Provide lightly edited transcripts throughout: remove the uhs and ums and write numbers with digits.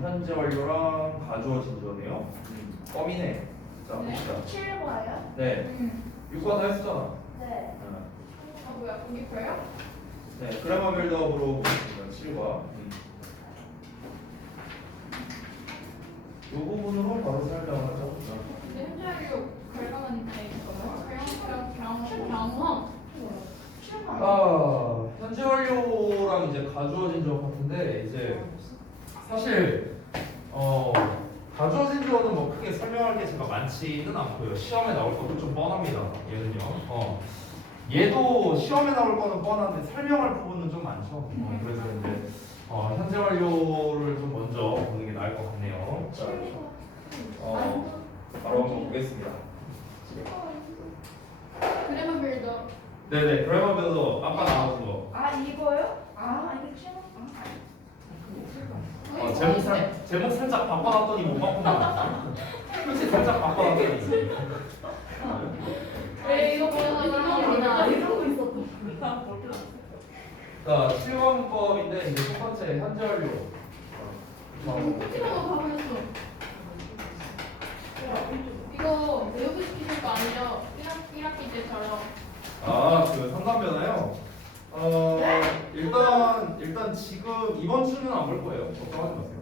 현재 완료랑 가주어진 거네요. 껌이네. 자, 봅시다. 7과요? 네. 6과 다 했었잖아. 네. 아 뭐야 공기표요? 네, 그래머 빌드업으로 보겠습니다. 7과. 이 부분으로 바로 설명을 하죠. 근데 현재학교 결과만 있다니까요. 경험. 현재 완료랑 이제 가주어진 적 같은데 이제 사실 가주어진 적은 뭐 크게 설명할 게 제가 많지는 않고요. 시험에 나올 것도 좀 뻔합니다. 얘는요. 얘도 시험에 나올 거는 뻔한데 설명할 부분은 좀 많죠. 그래서 이제 현재 완료를 좀 먼저 보는 게 나을 것 같네요. 자, 바로 한번 보겠습니다. 그래만 빌더. 네네, 그래머 빌더 아까 나온 거. 아 이거요? 아 이게 7과? 제목 살짝 바꿔놨더니 못 바꾸나? 그렇지, 살짝 바꿔놨더니. 왜 이거 보여서 이러고 있었어. 자, 7번법인데 이제 첫 번째 현재 완료. 찍어 가버렸어. 이거 외우기 시키실 거 아니죠? 1학기 때처럼. 그 상담 변화요. 일단 지금 이번 주는 안 볼 거예요. 걱정하지 마세요.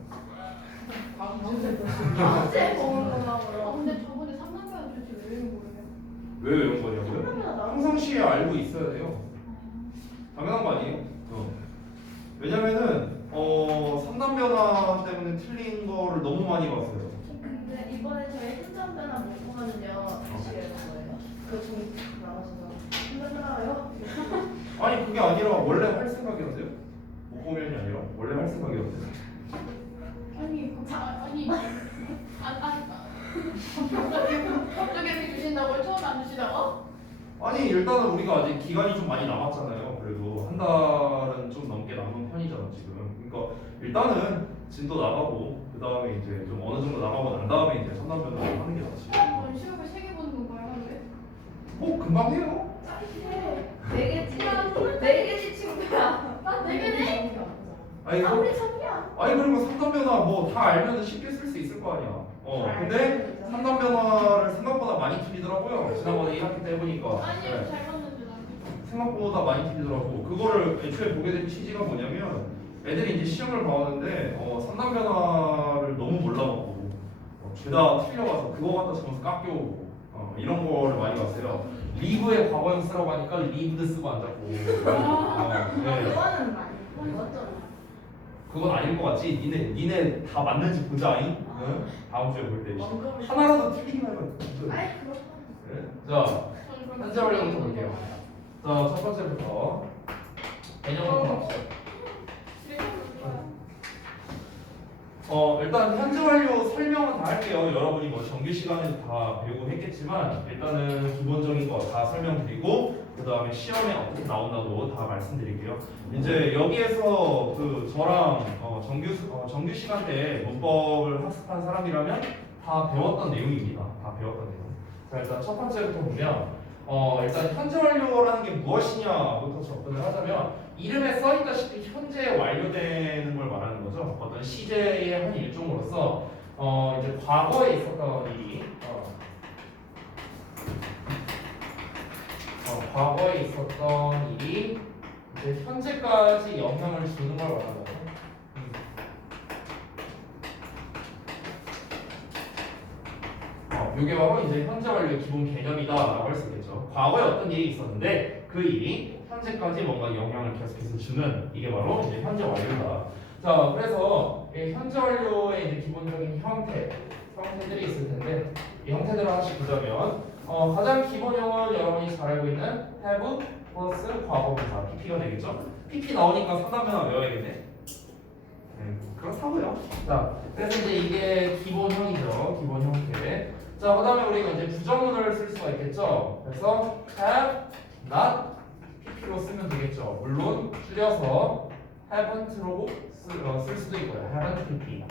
언제 보는 거라고요? 근데 저번에 3학년 도대체 왜 이런 거예요? 왜 이런 거냐고요? 평상시에 알고 있어야 돼요. 당연한 거 아니에요? 왜냐면은 상담 변화 때문에 틀린 거를 너무 많이 봤어요. 근데 이번에 저희 현장변화 못 보면요 다시 외는 거예요? 그 종이 나와서 현장변화요? 아니 그게 아니라 원래 할 생각이었어요? 못 보면이 아니라 원래 할 생각이었어요. 갑자기 이렇게 주신다고요? 처음 안 주시다고? 아니 일단은 우리가 아직 기간이 좀 많이 남았잖아요. 그래도 한 달은 좀 넘게 남은 편이잖아 지금. 그러니까 일단은 진도 나가고 그 다음에 이제 좀 어느 정도 나가고 난 다음에 이제 상담 변화를 하는 게 낫지. 시험을 3개 보는 건가요? 하루에? 뭐 금방 해요. 네 개지 친구야. 네 개네? 아니 아무리 참이야. 그리고 상담 변화 뭐 다 알면 쉽게 쓸 수 있을 거 아니야. 근데 상담 변화를 생각보다 많이 틀리더라고요. 지난번에 1학기 때 해보니까. 아니요 네. 잘 봤는데 나. 생각보다 많이 틀리더라고. 그거를 애초에 보게 된 취지가 뭐냐면 애들이 이제 시험을 봐왔는데 상담 변화를 너무 몰라갖고 죄다 틀려가서 그거 갖다 점수 깎여오고 이런 거를 많이 봤어요. 리브의 과거형 쓰라고 하니까 리브드 쓰고 앉았고. 네. 그거는 많이 맞죠? 그건 아닐 것 같지? 니네 다 맞는지 보자잉? 응? 다음 주에 볼 때 하나라도 틀리기만 해봐. 아이 그렇다. 네. 자, 현재 완료부터 볼게요. 자, 첫 번째부터 개념부터 합시다. 일단 현재 완료 설명은 다 할게요. 여러분이 뭐 정규 시간에 다 배우고 했겠지만 일단은 기본적인 거 다 설명드리고 그 다음에 시험에 어떻게 나온다도 다 말씀드릴게요. 이제 여기에서 그 저랑 정규 시간 때 문법을 학습한 사람이라면 다 배웠던 내용입니다. 다 배웠던 내용. 자, 일단 첫 번째부터 보면 일단 현재 완료라는 게 무엇이냐부터 접근을 하자면 이름에 써있다시피 현재 완료되는 걸 말하는 거죠. 어떤 시제의 한 일종으로서 이제 과거에 있었던 일이 과거에 있었던 일이 이제 현재까지 영향을 주는 걸 말하는 거죠. 이게 바로 이제 현재 완료의 기본 개념이다라고 할 수 있겠죠. 과거에 어떤 일이 있었는데 그 일이 현재까지 뭔가 영향을 계속해서 주는 이게 바로 이제 현재 완료다. 자, 그래서 이 현재 완료의 이제 기본적인 형태들이 있을 텐데 이 형태들을 하나씩 보자면 가장 기본형은 여러분이 잘 알고 있는 have 플러스 과거분사 PP가 되겠죠. PP 나오니까 상담변화 외워야겠네. 그렇다고요. 자, 그래서 이제 이게 기본형이죠. 기본 형태. 자, 그 다음에 우리가 이제 부정문을 쓸 수가 있겠죠. 그래서 have, not, pp로 쓰면 되겠죠. 물론 줄여서 haven't로 쓸 수도 있고요. haven't pp.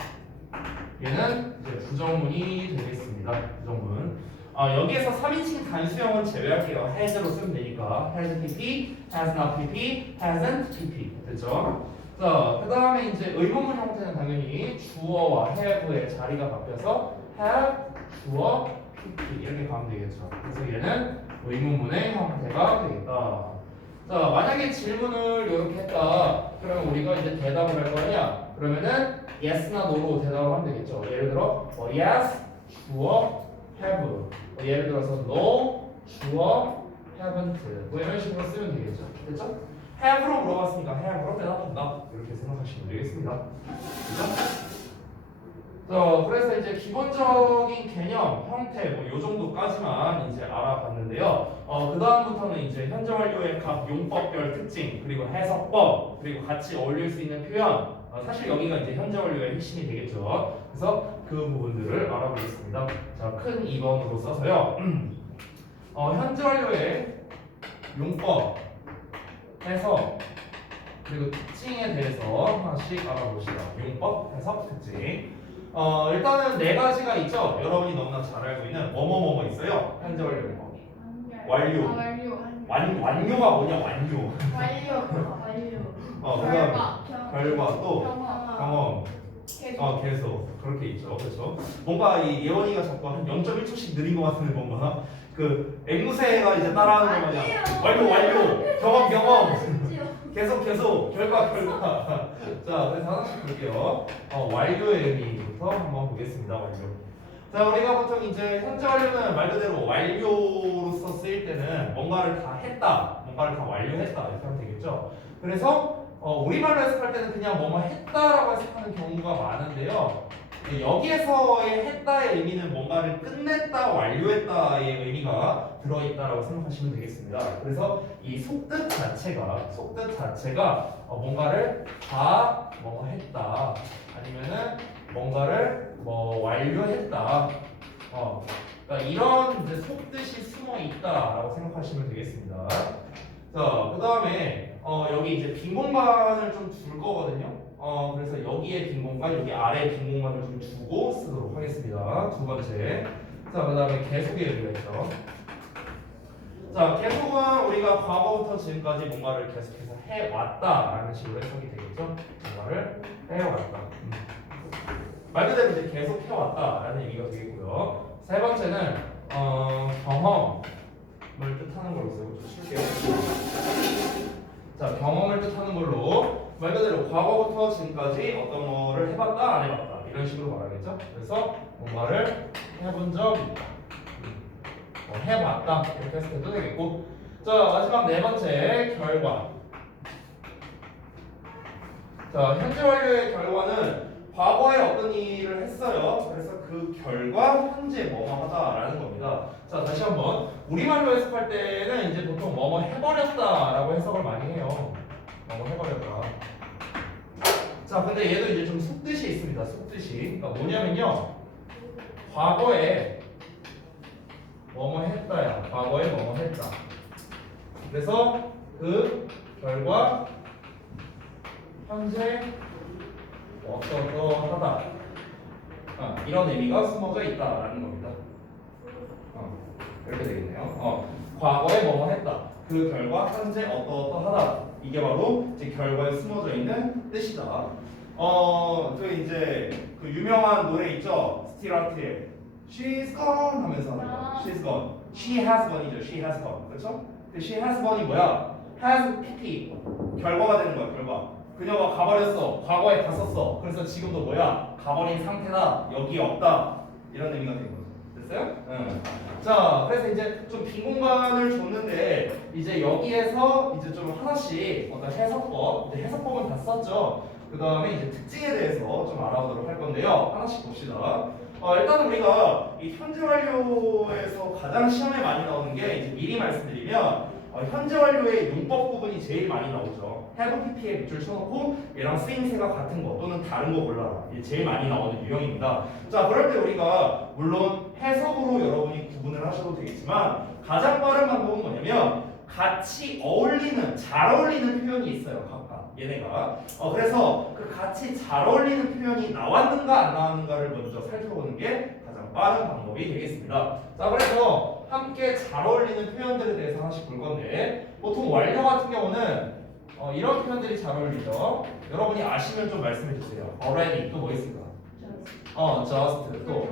얘는 이제 부정문이 되겠습니다. 부정문. 여기에서 3인칭 단수형은 제외할게요. has로 쓰면 되니까 has pp, has not pp, hasn't pp. 됐죠? 자, 그 다음에 이제 의문문 형태는 당연히 주어와 have의 자리가 바뀌어서 have, 주어, pp 이렇게 가면 되겠죠. 그래서 얘는 의문문의 형태가 되겠다. 자, 만약에 질문을 이렇게 했다. 그러면 우리가 이제 대답을 할 거냐? 그러면은 yes나 no로 대답을 하면 되겠죠. 예를 들어 yes, 주어, have. 예를 들어서 no, 주어, haven't. 뭐 이런 식으로 쓰면 되겠죠. 됐죠? have로 물어봤으니까 have로 대답한다. 이렇게 생각하시면 되겠습니다. 그죠? 자, 그래서 이제 기본적인 개념, 형태 뭐 요 정도까지만 이제 알아봤는데요. 그 다음부터는 이제 현재 완료의 각 용법별 특징, 그리고 해석법, 그리고 같이 어울릴 수 있는 표현. 사실 여기가 이제 현재 완료의 핵심이 되겠죠. 그래서 그 부분들을 알아보겠습니다. 자, 큰 2번으로 써서요. 현재 완료의 용법, 해석, 그리고 특징에 대해서 하나씩 알아보시다. 용법, 해석, 특징. 일단은 네 가지가 있죠. 여러분이 너무나 잘 알고 있는 뭐뭐뭐뭐 있어요. 현재 완료 용법. 완료. 완료가 뭐냐? 완료. 그다음 결과 또 경험. 계속 그렇게 있죠. 그렇죠? 뭔가 이 예원이가 자꾸 한 0.1초씩 느린 것 같은데 뭔가 그 앵무새가 이제 따라하는 거 마냥 완료 경험 계속 결과 자, 그래서 하나씩 볼게요. 완료의 의미부터 한번 보겠습니다. 완료. 자, 우리가 보통 이제 현재 완료는 말 그대로 완료로서 쓰일 때는 뭔가를 다 했다, 뭔가를 다 완료했다 이렇게 하면 되겠죠. 그래서 우리말로 해석할 때는 그냥 뭐뭐 했다라고 해석하는 경우가 많은데요. 여기에서의 했다의 의미는 뭔가를 끝냈다, 완료했다의 의미가 들어있다라고 생각하시면 되겠습니다. 그래서 이 속뜻 자체가 뭔가를 다 뭐 했다, 아니면은 뭔가를 뭐 완료했다. 그러니까 이런 이제 속뜻이 숨어 있다라고 생각하시면 되겠습니다. 자, 그 다음에 여기 이제 빈 공간을 좀 줄 거거든요. 그래서 여기에 빈 공간, 여기 아래에 빈 공간을 좀 주고 쓰도록 하겠습니다. 두 번째. 자, 그 다음에 계속의 의미가 있죠. 자, 계속은 우리가 과거부터 지금까지 뭔가를 계속해서 해왔다라는 식으로 해석이 되겠죠. 뭔가를 해왔다. 말 그대로 이제 계속 해왔다라는 얘기가 되겠고요. 세 번째는 경험을 뜻하는 걸로 쓸게요. 자, 경험을 뜻하는 걸로 말 그대로 과거부터 지금까지 어떤 거를 해봤다, 안 해봤다 이런 식으로 말하겠죠. 그래서 뭔가를 해본 적이 있다, 해봤다 이렇게 했을 때도 되겠고. 자, 마지막 네 번째 결과. 자, 현재 완료의 결과는 과거에 어떤 일을 했어요. 그래서 그 결과 현재 뭐뭐 하다라는 겁니다. 자, 다시 한번 우리말로 해석할 때는 이제 보통 뭐뭐 해버렸다라고 해석을 많이 해요. 뭐뭐 해버렸다. 자, 근데 얘도 이제 좀 속뜻이 있습니다. 속뜻이. 그러니까 뭐냐면요, 과거에 뭐뭐 했다야. 과거에 뭐뭐 했다. 그래서 그 결과 현재 어떠하다. 이런 의미가 숨어져 있다라는 겁니다. 이렇게 되겠네요. 과거에 뭐뭐 했다. 그 결과 현재 어떠하다. 이게 바로 이제 결과에 숨어져 있는 뜻이다. 저 이제 그 유명한 노래 있죠. 스틸아트의 She's gone 하면서 하는 거. She's gone. She has gone이죠. She has gone. 그렇죠? She has gone이 뭐야? has pp. 결과가 되는 거야. 결과. 그녀가 가버렸어. 과거에 갔었어. 그래서 지금도 뭐야? 가버린 상태다. 여기 없다. 이런 의미가 되는 거죠. 됐어요? 응. 자, 그래서 이제 좀 빈 공간을 줬는데 이제 여기에서 이제 좀 하나씩 어떤 해석법, 이제 해석법은 다 썼죠. 그 다음에 이제 특징에 대해서 좀 알아보도록 할 건데요. 하나씩 봅시다. 일단은 우리가 이 현재 완료에서 가장 시험에 많이 나오는 게 이제 미리 말씀드리면 현재 완료의 용법 부분이 제일 많이 나오죠. have pp에 밑줄 쳐놓고 얘랑 쓰임새가 같은 거 또는 다른 거 골라라. 이게 제일 많이 나오는 유형입니다. 자, 그럴 때 우리가 물론 해석으로 여러분이 구분을 하셔도 되겠지만 가장 빠른 방법은 뭐냐면 같이 어울리는, 잘 어울리는 표현이 있어요. 각각 얘네가. 그래서 그 같이 잘 어울리는 표현이 나왔는가 안 나왔는가를 먼저 살펴보는 게 가장 빠른 방법이 되겠습니다. 자, 그래서 함께 잘 어울리는 표현들에 대해서 하나씩 볼 건데, 보통 완료 같은 경우는 이런 표현들이 잘 어울리죠. 여러분이 아시면 좀 말씀해 주세요. already 또 뭐 있을까? just 또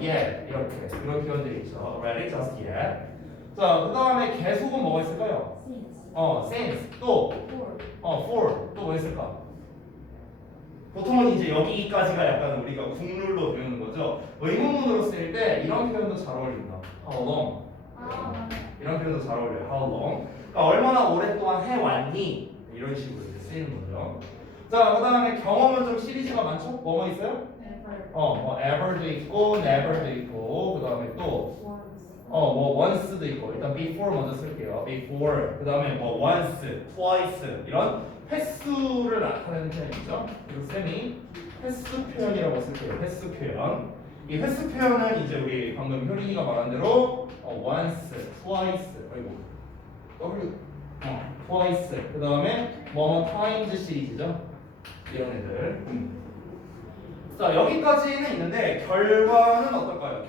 yet 이렇게 이런 표현들이 있죠. already, just yet. 자, 그 다음에 계속은 뭐가 있을까요? since 또 for 또 뭐 있을까? 보통은 이제 여기까지가 약간 우리가 국룰로 배우는 거죠. 의문문으로 쓰일 때 이런 표현도 잘 어울린다. How long? 이런 표현도 잘 어울려요. How long? 그러니까 얼마나 오랫동안 해왔니? 이런 식으로 이제 쓰이는 거죠. 자, 그 다음에 경험은 좀 시리즈가 많죠? 뭐뭐 있어요? ever도 있고, never도 있고, 그 다음에 또 once도 있고. 일단 before 먼저 쓸게요. before. 그 다음에 뭐 once, twice 이런 횟수를 나타내는 표현이죠. 그리고 쌤이 횟수 표현이라고 쓸게요. 횟수 표현. 이 횟수 표현은 이제 우리 방금 효린이가 말한 대로 once, twice, twice. 그 다음에 뭐뭐 times 시리즈죠. 이런 애들. 자, 여기까지는 있는데 결과는 어떨까요?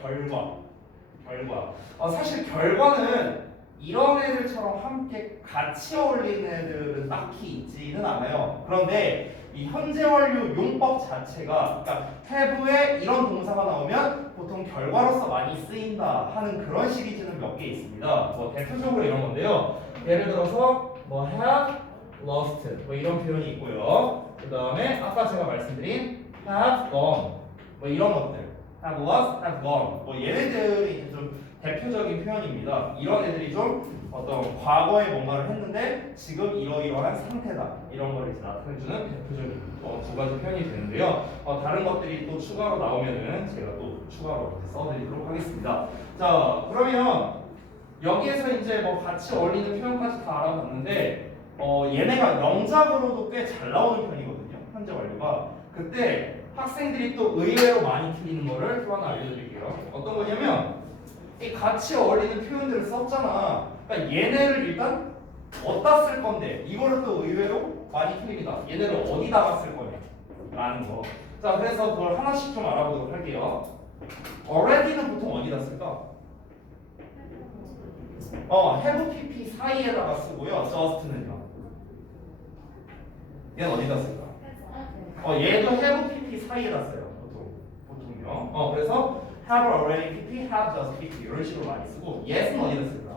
결과. 사실 결과는 이런 애들처럼 함께 같이 어울리는 애들은 딱히 있지는 않아요. 그런데 이 현재 완료 용법 자체가, 그러니까 have에 이런 동사가 나오면 보통 결과로서 많이 쓰인다 하는 그런 시리즈는 몇 개 있습니다. 뭐 대표적으로 이런 건데요. 예를 들어서 뭐 have lost 뭐 이런 표현이 있고요. 그 다음에 아까 제가 말씀드린 have gone 뭐 이런 것들, have lost, have gone 뭐 얘네들이 좀 대표적인 표현입니다. 이런 애들이 좀 어떤 과거에 뭔가를 했는데 지금 이러이러한 상태다 이런 걸 이제 나타내주는 대표적인 두 가지 표현이 되는데요. 다른 것들이 또 추가로 나오면은 제가 또 추가로 써드리도록 하겠습니다. 자, 그러면 여기에서 이제 뭐 같이 어울리는 표현까지 다 알아봤는데 얘네가 명작으로도 꽤 잘 나오는 편이거든요. 현재 완료가. 그때 학생들이 또 의외로 많이 틀리는 거를 또 하나 알려드릴게요. 어떤 거냐면 이 같이 어울리는 표현들을 썼잖아. 그러니까 얘네를 일단 어디다 쓸 건데 이거를 또 의외로 많이 틀립니다. 얘네를 어디다가 쓸 거냐 라는 거. 자, 그래서 그걸 하나씩 좀 알아보도록 할게요. already는 보통 어디다 쓸까? have pp 사이에다가 쓰고요. just는요. 얘는 어디다 쓸까? 얘도 have pp 사이에다 써요. 보통요. 그래서 have already pp, have just pp 이런 식으로 많이 쓰고 yes는 어디다 쓸까?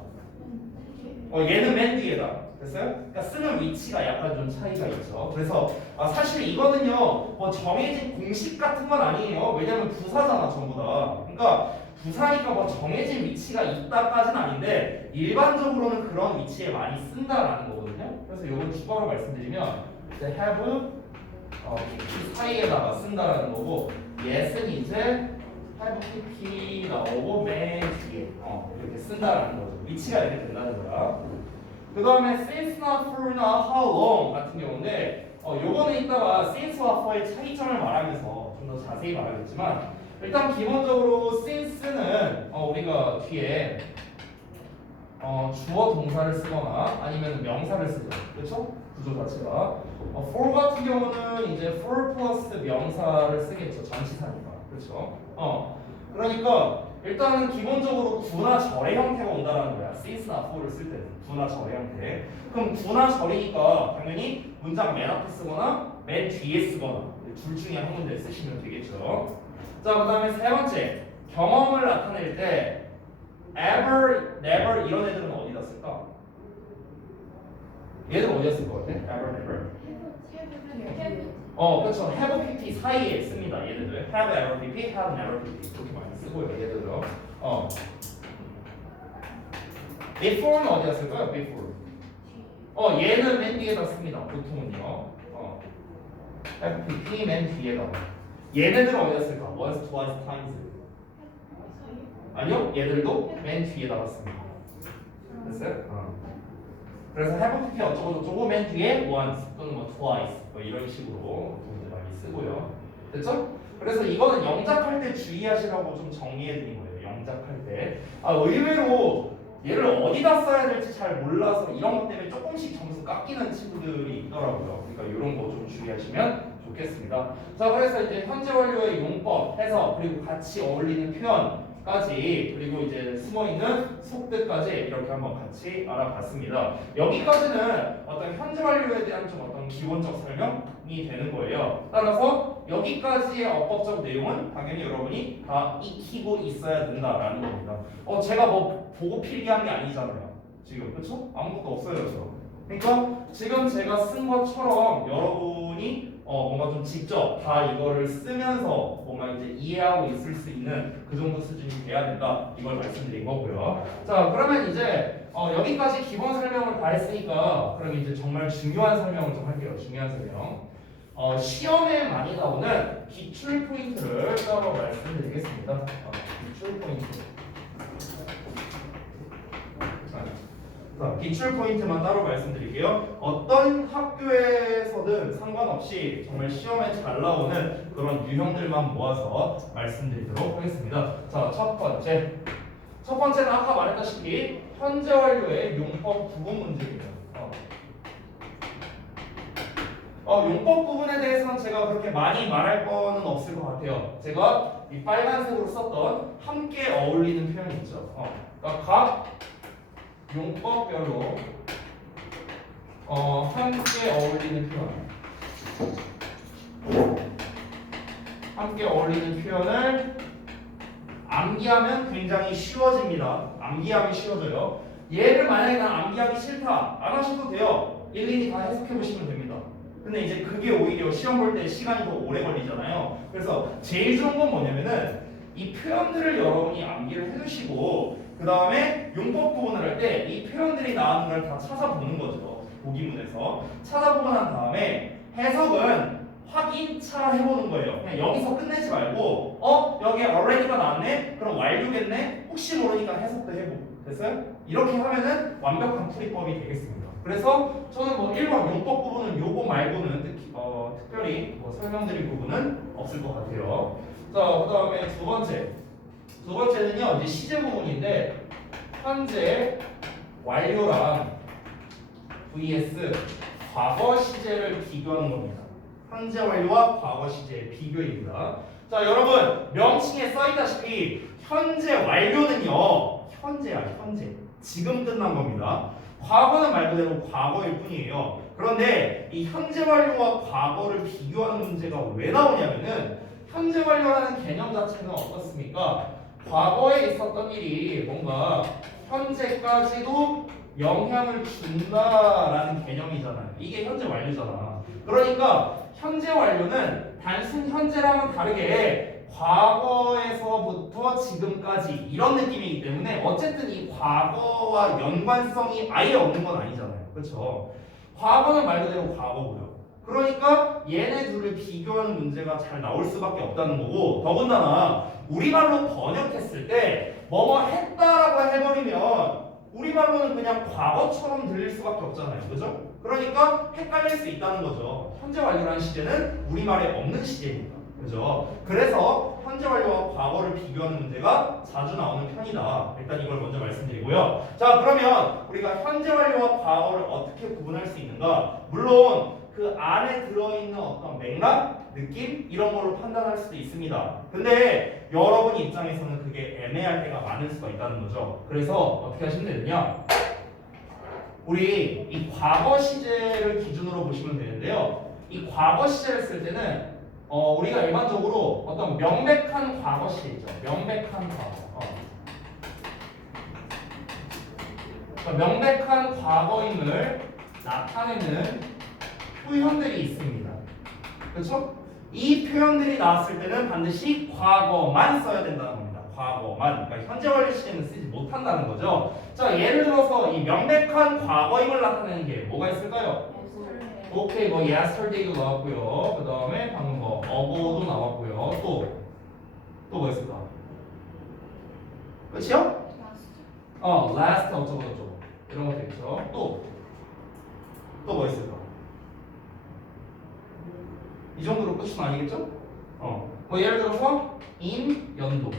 얘는 맨 뒤에다. 됐어요? 그러니까 쓰는 위치가 약간 좀 차이가 있죠. 그래서 사실 이거는요 뭐 정해진 공식 같은 건 아니에요. 왜냐면 부사잖아 전부 다. 그러니까 부사니까 뭐 정해진 위치가 있다까지는 아닌데 일반적으로는 그런 위치에 많이 쓴다라는 거거든요. 그래서 이건 추가로 말씀드리면 이제 have pp 사이에다가 쓴다라는 거고 yes는 이제 have pp 나오고 맨 뒤에 이렇게 쓴다라는 거죠. 위치가 이렇게 된다는 거야. 그 다음에 since나 for나 how long 같은 경우인데 요거는 이따가 since와 for의 차이점을 말하면서 좀 더 자세히 말하겠지만 일단 기본적으로 since는 우리가 뒤에 주어 동사를 쓰거나 아니면 명사를 쓰죠. 그렇죠? 구조 자체가. for 같은 경우는 이제 for 플러스 명사를 쓰겠죠. 전치사니까. 그렇죠? 그러니까 일단은 기본적으로 구나 절의 형태가 온다라는 거야. since나 for를 쓸 때는 구나 절의 형태. 그럼 구나 절이니까 당연히 문장 맨 앞에 쓰거나 맨 뒤에 쓰거나 둘 중에 한 군데 쓰시면 되겠죠. 자, 그 다음에 세 번째 경험을 나타낼 때 ever, never 이런 애들은 어디다 쓸까? 얘들은 어디다 쓸 것 같아? ever, never. 그렇죠. have pp 사이에 씁니다. 얘네들 have ever pp, have never pp 이렇게 많이 쓰고요. 얘들은 before는 어디다 쓸까요? before. 얘는 맨 뒤에다 씁니다. 보통은요. have pp 맨 뒤에다. 얘네들은 어디다 쓸까? once, twice, times. 아니요, 얘들도 맨 뒤에다가 씁니다. 됐어요? 그래서 have pp 어쩌고저쩌고 맨 뒤에 once 또는 뭐 twice 뭐 이런 식으로 이제 많이 쓰고요. 됐죠? 그래서 이거는 영작할 때 주의하시라고 좀 정리해 드린 거예요. 영작할 때. 의외로 얘를 어디다 써야 될지 잘 몰라서 이런 것 때문에 조금씩 점수 깎이는 친구들이 있더라고요. 그러니까 이런 거 좀 주의하시면 좋겠습니다. 자, 그래서 이제 현재 완료의 용법, 해석, 그리고 같이 어울리는 표현까지, 그리고 이제 숨어 있는 속뜻까지 이렇게 한번 같이 알아봤습니다. 여기까지는 어떤 현재 완료에 대한 좀 어떤 기본적 설명이 되는 거예요. 따라서 여기까지의 어법적 내용은 당연히 여러분이 다 익히고 있어야 된다라는 겁니다. 제가 뭐 보고 필기한 게 아니잖아요. 지금 그렇죠? 아무것도 없어요, 저. 그러니까 지금 제가 쓴 것처럼 여러분이 뭔가 좀 직접 다 이거를 쓰면서 뭔가 이제 이해하고 있을 수 있는 그 정도 수준이 돼야 된다, 이걸 말씀드린 거고요. 자, 그러면 이제 여기까지 기본 설명을 다 했으니까 그럼 이제 정말 중요한 설명을 좀 할게요. 중요한 설명. 시험에 많이 나오는 기출 포인트를 따로 말씀드리겠습니다. 기출 포인트. 자, 기출 포인트만 따로 말씀드릴게요. 어떤 학교에서든 상관없이 정말 시험에 잘 나오는 그런 유형들만 모아서 말씀드리도록 하겠습니다. 자, 첫 번째. 첫 번째는 아까 말했다시피 현재 완료의 용법 구분 문제입니다. 용법 부분에 대해서는 제가 그렇게 많이 말할 거는 없을 것 같아요. 제가 이 빨간색으로 썼던 함께 어울리는 표현이 있죠. 그러니까 각 용법별로 함께 어울리는 표현, 함께 어울리는 표현을 암기하면 굉장히 쉬워집니다. 암기하기 쉬워져요. 얘를 만약에 난 암기하기 싫다, 안 하셔도 돼요. 일일이 다 해석해 보시면 됩니다. 근데 이제 그게 오히려 시험 볼 때 시간이 더 오래 걸리잖아요. 그래서 제일 좋은 건 뭐냐면은 이 표현들을 여러분이 암기를 해두시고 그 다음에 용법 구분을 할 때 이 표현들이 나오는 걸 다 찾아보는 거죠. 보기문에서 찾아보고 난 다음에 해석은 확인차 해보는 거예요. 그냥 여기서 끝내지 말고 여기 already가 나왔네? 그럼 완료겠네? 혹시 모르니까 해석도 해보고. 됐어요? 이렇게 하면은 완벽한 풀이법이 되겠습니다. 그래서 저는 뭐 1번 용법 부분은 요거 말고는 특별히 뭐 설명드릴 부분은 없을 것 같아요. 자, 그 다음에 두 번째는요, 이제 시제 부분인데, 현재 완료랑 vs 과거 시제를 비교하는 겁니다. 현재 완료와 과거 시제의 비교입니다. 자, 여러분, 명칭에 써있다시피 현재 완료는요, 현재야, 현재. 지금 끝난 겁니다. 과거는 말 그대로 과거일 뿐이에요. 그런데 이 현재 완료와 과거를 비교하는 문제가 왜 나오냐면은 현재 완료라는 개념 자체는 어떻습니까? 과거에 있었던 일이 뭔가 현재까지도 영향을 준다라는 개념이잖아요. 이게 현재 완료잖아. 그러니까 현재 완료는 단순 현재랑은 다르게 과거에서부터 지금까지 이런 느낌이기 때문에 어쨌든 이 과거와 연관성이 아예 없는 건 아니잖아요. 그렇죠? 과거는 말 그대로 과거고요. 그러니까 얘네 둘을 비교하는 문제가 잘 나올 수밖에 없다는 거고, 더군다나 우리말로 번역했을 때 뭐뭐 했다라고 해버리면 우리말로는 그냥 과거처럼 들릴 수밖에 없잖아요. 그죠? 그러니까 헷갈릴 수 있다는 거죠. 현재 완료라는 시제는 우리말에 없는 시제입니다. 그죠? 그래서 현재 완료와 과거를 비교하는 문제가 자주 나오는 편이다. 일단 이걸 먼저 말씀드리고요. 자, 그러면 우리가 현재 완료와 과거를 어떻게 구분할 수 있는가? 물론 그 안에 들어있는 어떤 맥락, 느낌 이런 걸로 판단할 수도 있습니다. 근데 여러분 입장에서는 그게 애매할 때가 많을 수가 있다는 거죠. 그래서 어떻게 하시면 되느냐? 우리 이 과거 시제를 기준으로 보시면 되는데요. 이 과거 시제를 쓸 때는 우리가 일반적으로 어떤 명백한 과거 시제 있죠. 명백한 과거. 그러니까 명백한 과거임을 나타내는 표현들이 있습니다. 그렇죠? 이 표현들이 나왔을 때는 반드시 과거만 써야 된다는 겁니다. 과거만. 그러니까 현재 완료 시제는 쓰지 못한다는 거죠. 자, 예를 들어서 이 명백한 과거임을 나타내는 게 뭐가 있을까요? 오케이, 뭐 yesterday도 나왔고요. 그 다음에 방금 뭐 ago도 나왔고요. 또 뭐 있을까? 끝이요? last 어쩌고 저쩌고 이런 거 되겠죠. 또 뭐 있을까? 이 정도로 끝은 아니겠죠? 뭐 예를 들어서 in 연도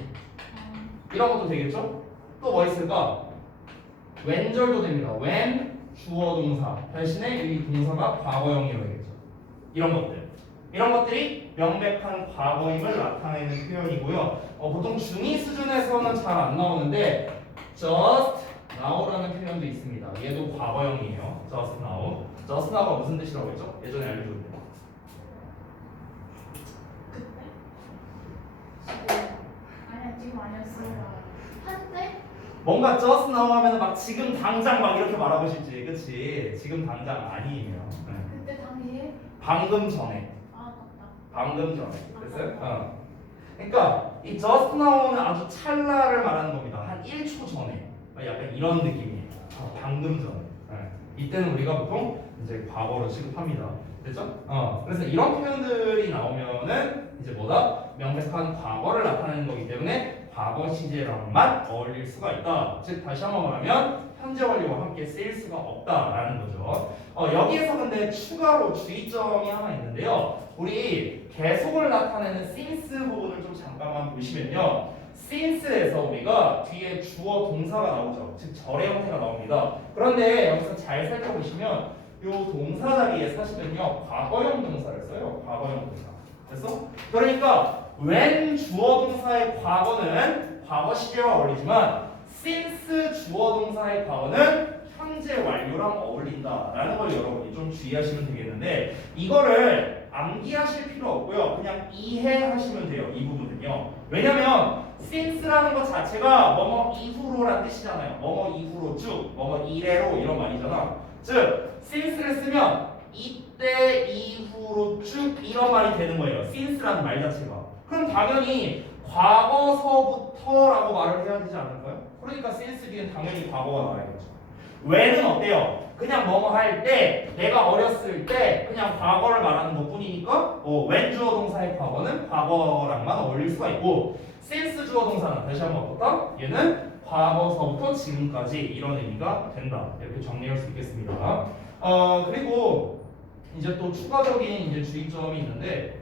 이런 것도 되겠죠? 또 뭐 있을까? when절도 됩니다. when 주어 동사 대신에 이 동사가 과거형이어야겠죠. 이런 것들. 이런 것들이 명백한 과거임을 나타내는 표현이고요. 보통 중2 수준에서는 잘 안 나오는데 just now라는 표현도 있습니다. 얘도 과거형이에요. just now. just now가 무슨 뜻이라고 했죠? 예전에 알려줬는데. 아니야 지금 아니었어. 한때? 뭔가 just now 하면 막 지금 당장 막 이렇게 말하고 싶지. 그치? 지금 당장 아니에요. 네. 그때 당시에? 방금 전에. 아 맞다. 방금 전에. 됐어요? 그러니까 이 just now는 아주 찰나를 말하는 겁니다. 한 1초 전에. 약간 이런 느낌이에요. 방금 전에. 네. 이때는 우리가 보통 이제 과거로 취급합니다. 됐죠? 그래서 이런 표현들이 나오면은 이제 뭐다? 명백한 과거를 나타내는 거기 때문에 과거 시제랑만 어울릴 수가 있다. 즉 다시 한번 말하면 현재 완료와 함께 쓰일 수가 없다라는 거죠. 여기에서 근데 추가로 주의점이 하나 있는데요. 우리 계속을 나타내는 since 부분을 좀 잠깐만 보시면요. since에서 우리가 뒤에 주어 동사가 나오죠. 즉 절의 형태가 나옵니다. 그런데 여기서 잘 살펴보시면 이 동사 자리에 사실은요 과거형 동사를 써요. 과거형 동사. 됐어? 그러니까 when 주어 동사의 과거는 과거 시제와 어울리지만 since 주어 동사의 과거는 현재 완료랑 어울린다라는 걸 여러분이 좀 주의하시면 되겠는데 이거를 암기하실 필요 없고요. 그냥 이해하시면 돼요. 이 부분은요. 왜냐면 since라는 것 자체가 뭐뭐 이후로란 뜻이잖아요. 뭐뭐 이후로 쭉, 뭐뭐 이래로 이런 말이잖아. 즉 since를 쓰면 이때 이후로 쭉 이런 말이 되는 거예요. since라는 말 자체가. 그럼 당연히 과거서부터라고 말을 해야 되지 않을까요? 그러니까 since 뒤엔 당연히 과거가 나와야겠죠. when은 어때요? 그냥 뭐뭐 할 때, 내가 어렸을 때 그냥 과거를 말하는 것뿐이니까 when 주어 동사의 과거는 과거랑만 어울릴 수가 있고 since 주어 동사는 다시 한번 볼까? 얘는 과거서부터 지금까지 이런 의미가 된다. 이렇게 정리할 수 있겠습니다. 그리고 이제 또 추가적인 이제 주의점이 있는데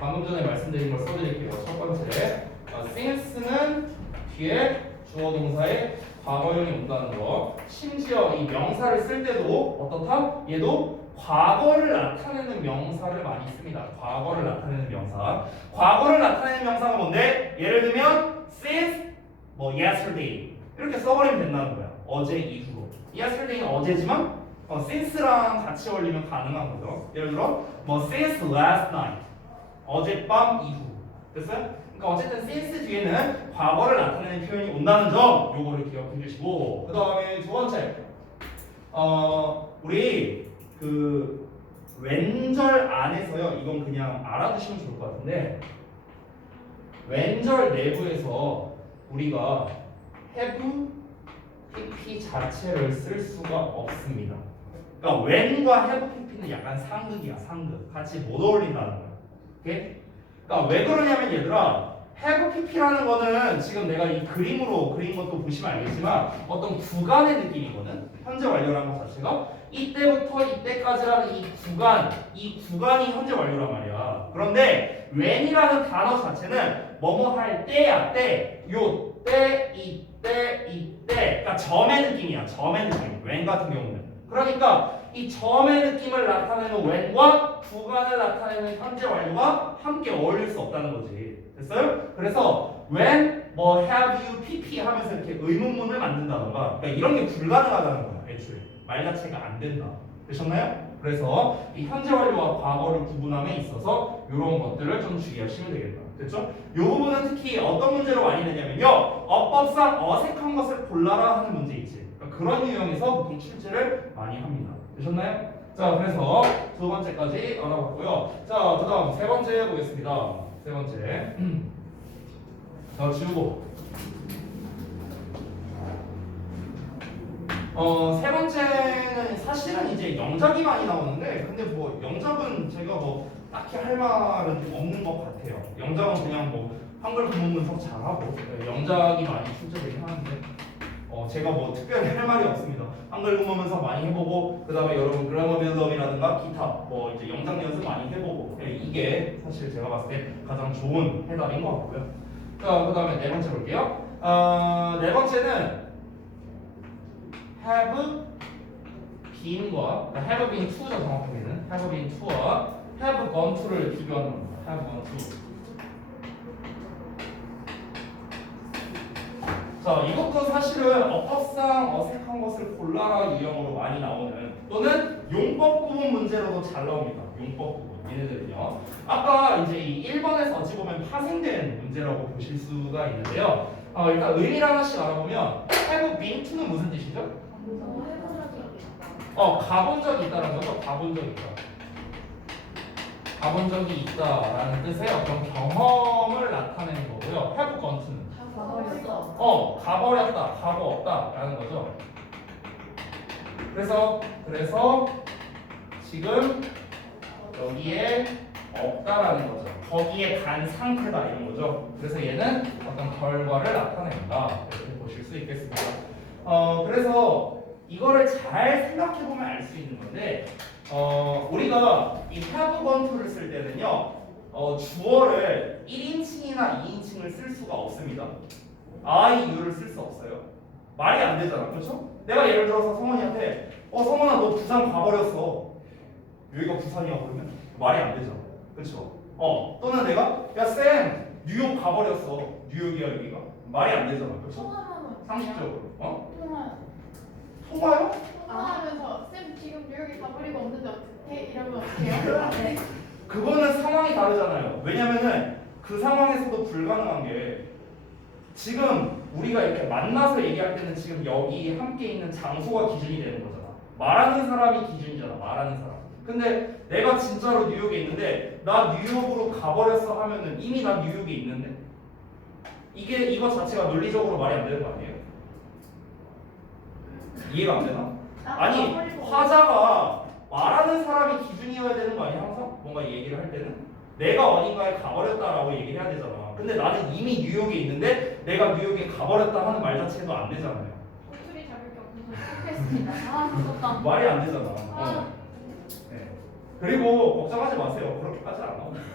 방금 전에 말씀드린 걸 써드릴게요. 첫 번째, since는 뒤에 주어 동사의 과거형이 온다는 거. 심지어 이 명사를 쓸 때도 어떻다? 얘도 과거를 나타내는 명사를 많이 씁니다. 과거를 나타내는 명사. 과거를 나타내는 명사가 뭔데? 예를 들면 since 뭐 yesterday 이렇게 써버리면 된다는 거야. 어제 이후로. yesterday는 어제지만 since랑 같이 어울리면 가능한 거죠. 예를 들어 뭐 since last night 어젯밤 이후. 됐어요? 그러니까 어쨌든 since 뒤에는 과거를 나타내는 표현이 온다는 점 요거를 기억해 주시고 그 다음에 두 번째 우리 그 왼절 안에서요 이건 그냥 알아두시면 좋을 것 같은데 왼절 내부에서 우리가 have pp 자체를 쓸 수가 없습니다. 그러니까 when과 have pp는 약간 상극이야. 상극 같이 못 어울린다는 거야. 오케이? 그러니까 왜 그러냐면 얘들아 have pp라는 거는 지금 내가 이 그림으로 그린 것도 보시면 알겠지만 어떤 구간의 느낌이거든. 현재 완료라는 것 자체가 이때부터 이때까지라는 이 구간이 현재 완료란 말이야. 그런데 when이라는 단어 자체는 뭐뭐 할 때야 때, 요 때, 이때 그러니까 점의 느낌이야. 점의 느낌. when 같은 경우는. 그러니까 이 점의 느낌을 나타내는 when과 구간을 나타내는 현재 완료가 함께 어울릴 수 없다는 거지. 됐어요? 그래서 when 뭐 have you pp 하면서 이렇게 의문문을 만든다던가 그러니까 이런 게 불가능하다는 거야. 애초에 말 자체가 안 된다. 되셨나요? 그래서 이 현재 완료와 과거를 구분함에 있어서 이런 것들을 좀 주의하시면 되겠다. 됐죠? 이 부분은 특히 어떤 문제로 많이 되냐면요. 어법상 어색한 것을 골라라 하는 문제 있지. 그러니까 그런 유형에서 보통 출제를 많이 합니다. 되셨나요? 자, 그래서 두 번째까지 알아봤고요. 자, 그 다음 세 번째 보겠습니다. 세 번째. 자, 지우고. 세 번째는 사실은 이제 영작이 많이 나오는데, 근데 뭐 영작은 제가 뭐 딱히 할 말은 없는 것 같아요. 영작은 그냥 뭐 한글 구문 분석 잘하고, 영작이 많이 출제되긴 하는데, 제가 뭐 특별히 할 말이 없습니다. 한글 구문 분석 많이 해보고, 그 다음에 여러분 그래머 빌드업이라든가 기타, 뭐 이제 영작 연습 많이 해보고, 이게 사실 제가 봤을 때 가장 좋은 해답인 것 같고요. 자, 그 다음에 네 번째 볼게요. 네 번째는 have been과 have been to죠 정확하게는 have been to와 have gone to를 비교하는 겁니다. have gone to. 자, 이것도 사실은 어법상 어색한 것을 골라라 유형으로 많이 나오는 또는 용법 구분 문제로도 잘 나옵니다. 용법 구분 얘네들은요. 아까 이제 이 1번에서 어찌 보면 파생된 문제라고 보실 수가 있는데요. 일단 의미를 하나씩 알아보면 have been to는 무슨 뜻이죠? 가본 적이 있다라는 거죠. 가본 적이 있다. 가본 적이 있다라는 뜻의 어떤 경험을 나타내는 거고요. have gone to는 가버렸다, 가고 없다라는 거죠. 그래서 지금 여기에 없다라는 거죠. 거기에 간 상태다 이런 거죠. 그래서 얘는 어떤 결과를 나타낸다 이렇게 보실 수 있겠습니다. 그래서 이거를 잘 생각해 보면 알 수 있는 건데, 우리가 이 have gone to를 쓸 때는요, 주어를 1인칭이나 2인칭을 쓸 수가 없습니다. I, you를 쓸 수 없어요. 말이 안 되잖아, 그렇죠? 내가 예를 들어서 성원이한테, 성원아 너 부산 가버렸어. 여기가 부산이야 그러면 말이 안 되잖아, 그렇죠? 또는 내가 야 쌤 뉴욕 가버렸어. 뉴욕이야 여기가 말이 안 되잖아, 그렇죠? 통화하면 상식적으로, 통화 통화요? 통화하면서 쌤 지금 뉴욕에 가버리고 없는데 어떡해? 이러면 어떡해요? 그거는 상황이 다르잖아요. 왜냐면은 그 상황에서도 불가능한 게 지금 우리가 이렇게 만나서 얘기할 때는 지금 여기 함께 있는 장소가 기준이 되는 거잖아. 말하는 사람이 기준이잖아. 말하는 사람. 근데 내가 진짜로 뉴욕에 있는데 나 뉴욕으로 가버렸어 하면은 이미 난 뉴욕에 있는데 이거 자체가 논리적으로 말이 안 되는 거 아니에요? 이해가 안 되나? 아니 화자가 말하는 사람이 기준이어야 되는 거 아니야 항상? 뭔가 얘기를 할 때는 내가 어딘가에 가버렸다라고 얘기를 해야 되잖아. 근데 나는 이미 뉴욕에 있는데 내가 뉴욕에 가버렸다 하는 말 자체도 안 되잖아요. 꼬투리 잡을 게 없어서 실패했습니다. 무섭다. 말이 안 되잖아. 네. 그리고 걱정하지 마세요. 그렇게까지 안 나옵니다.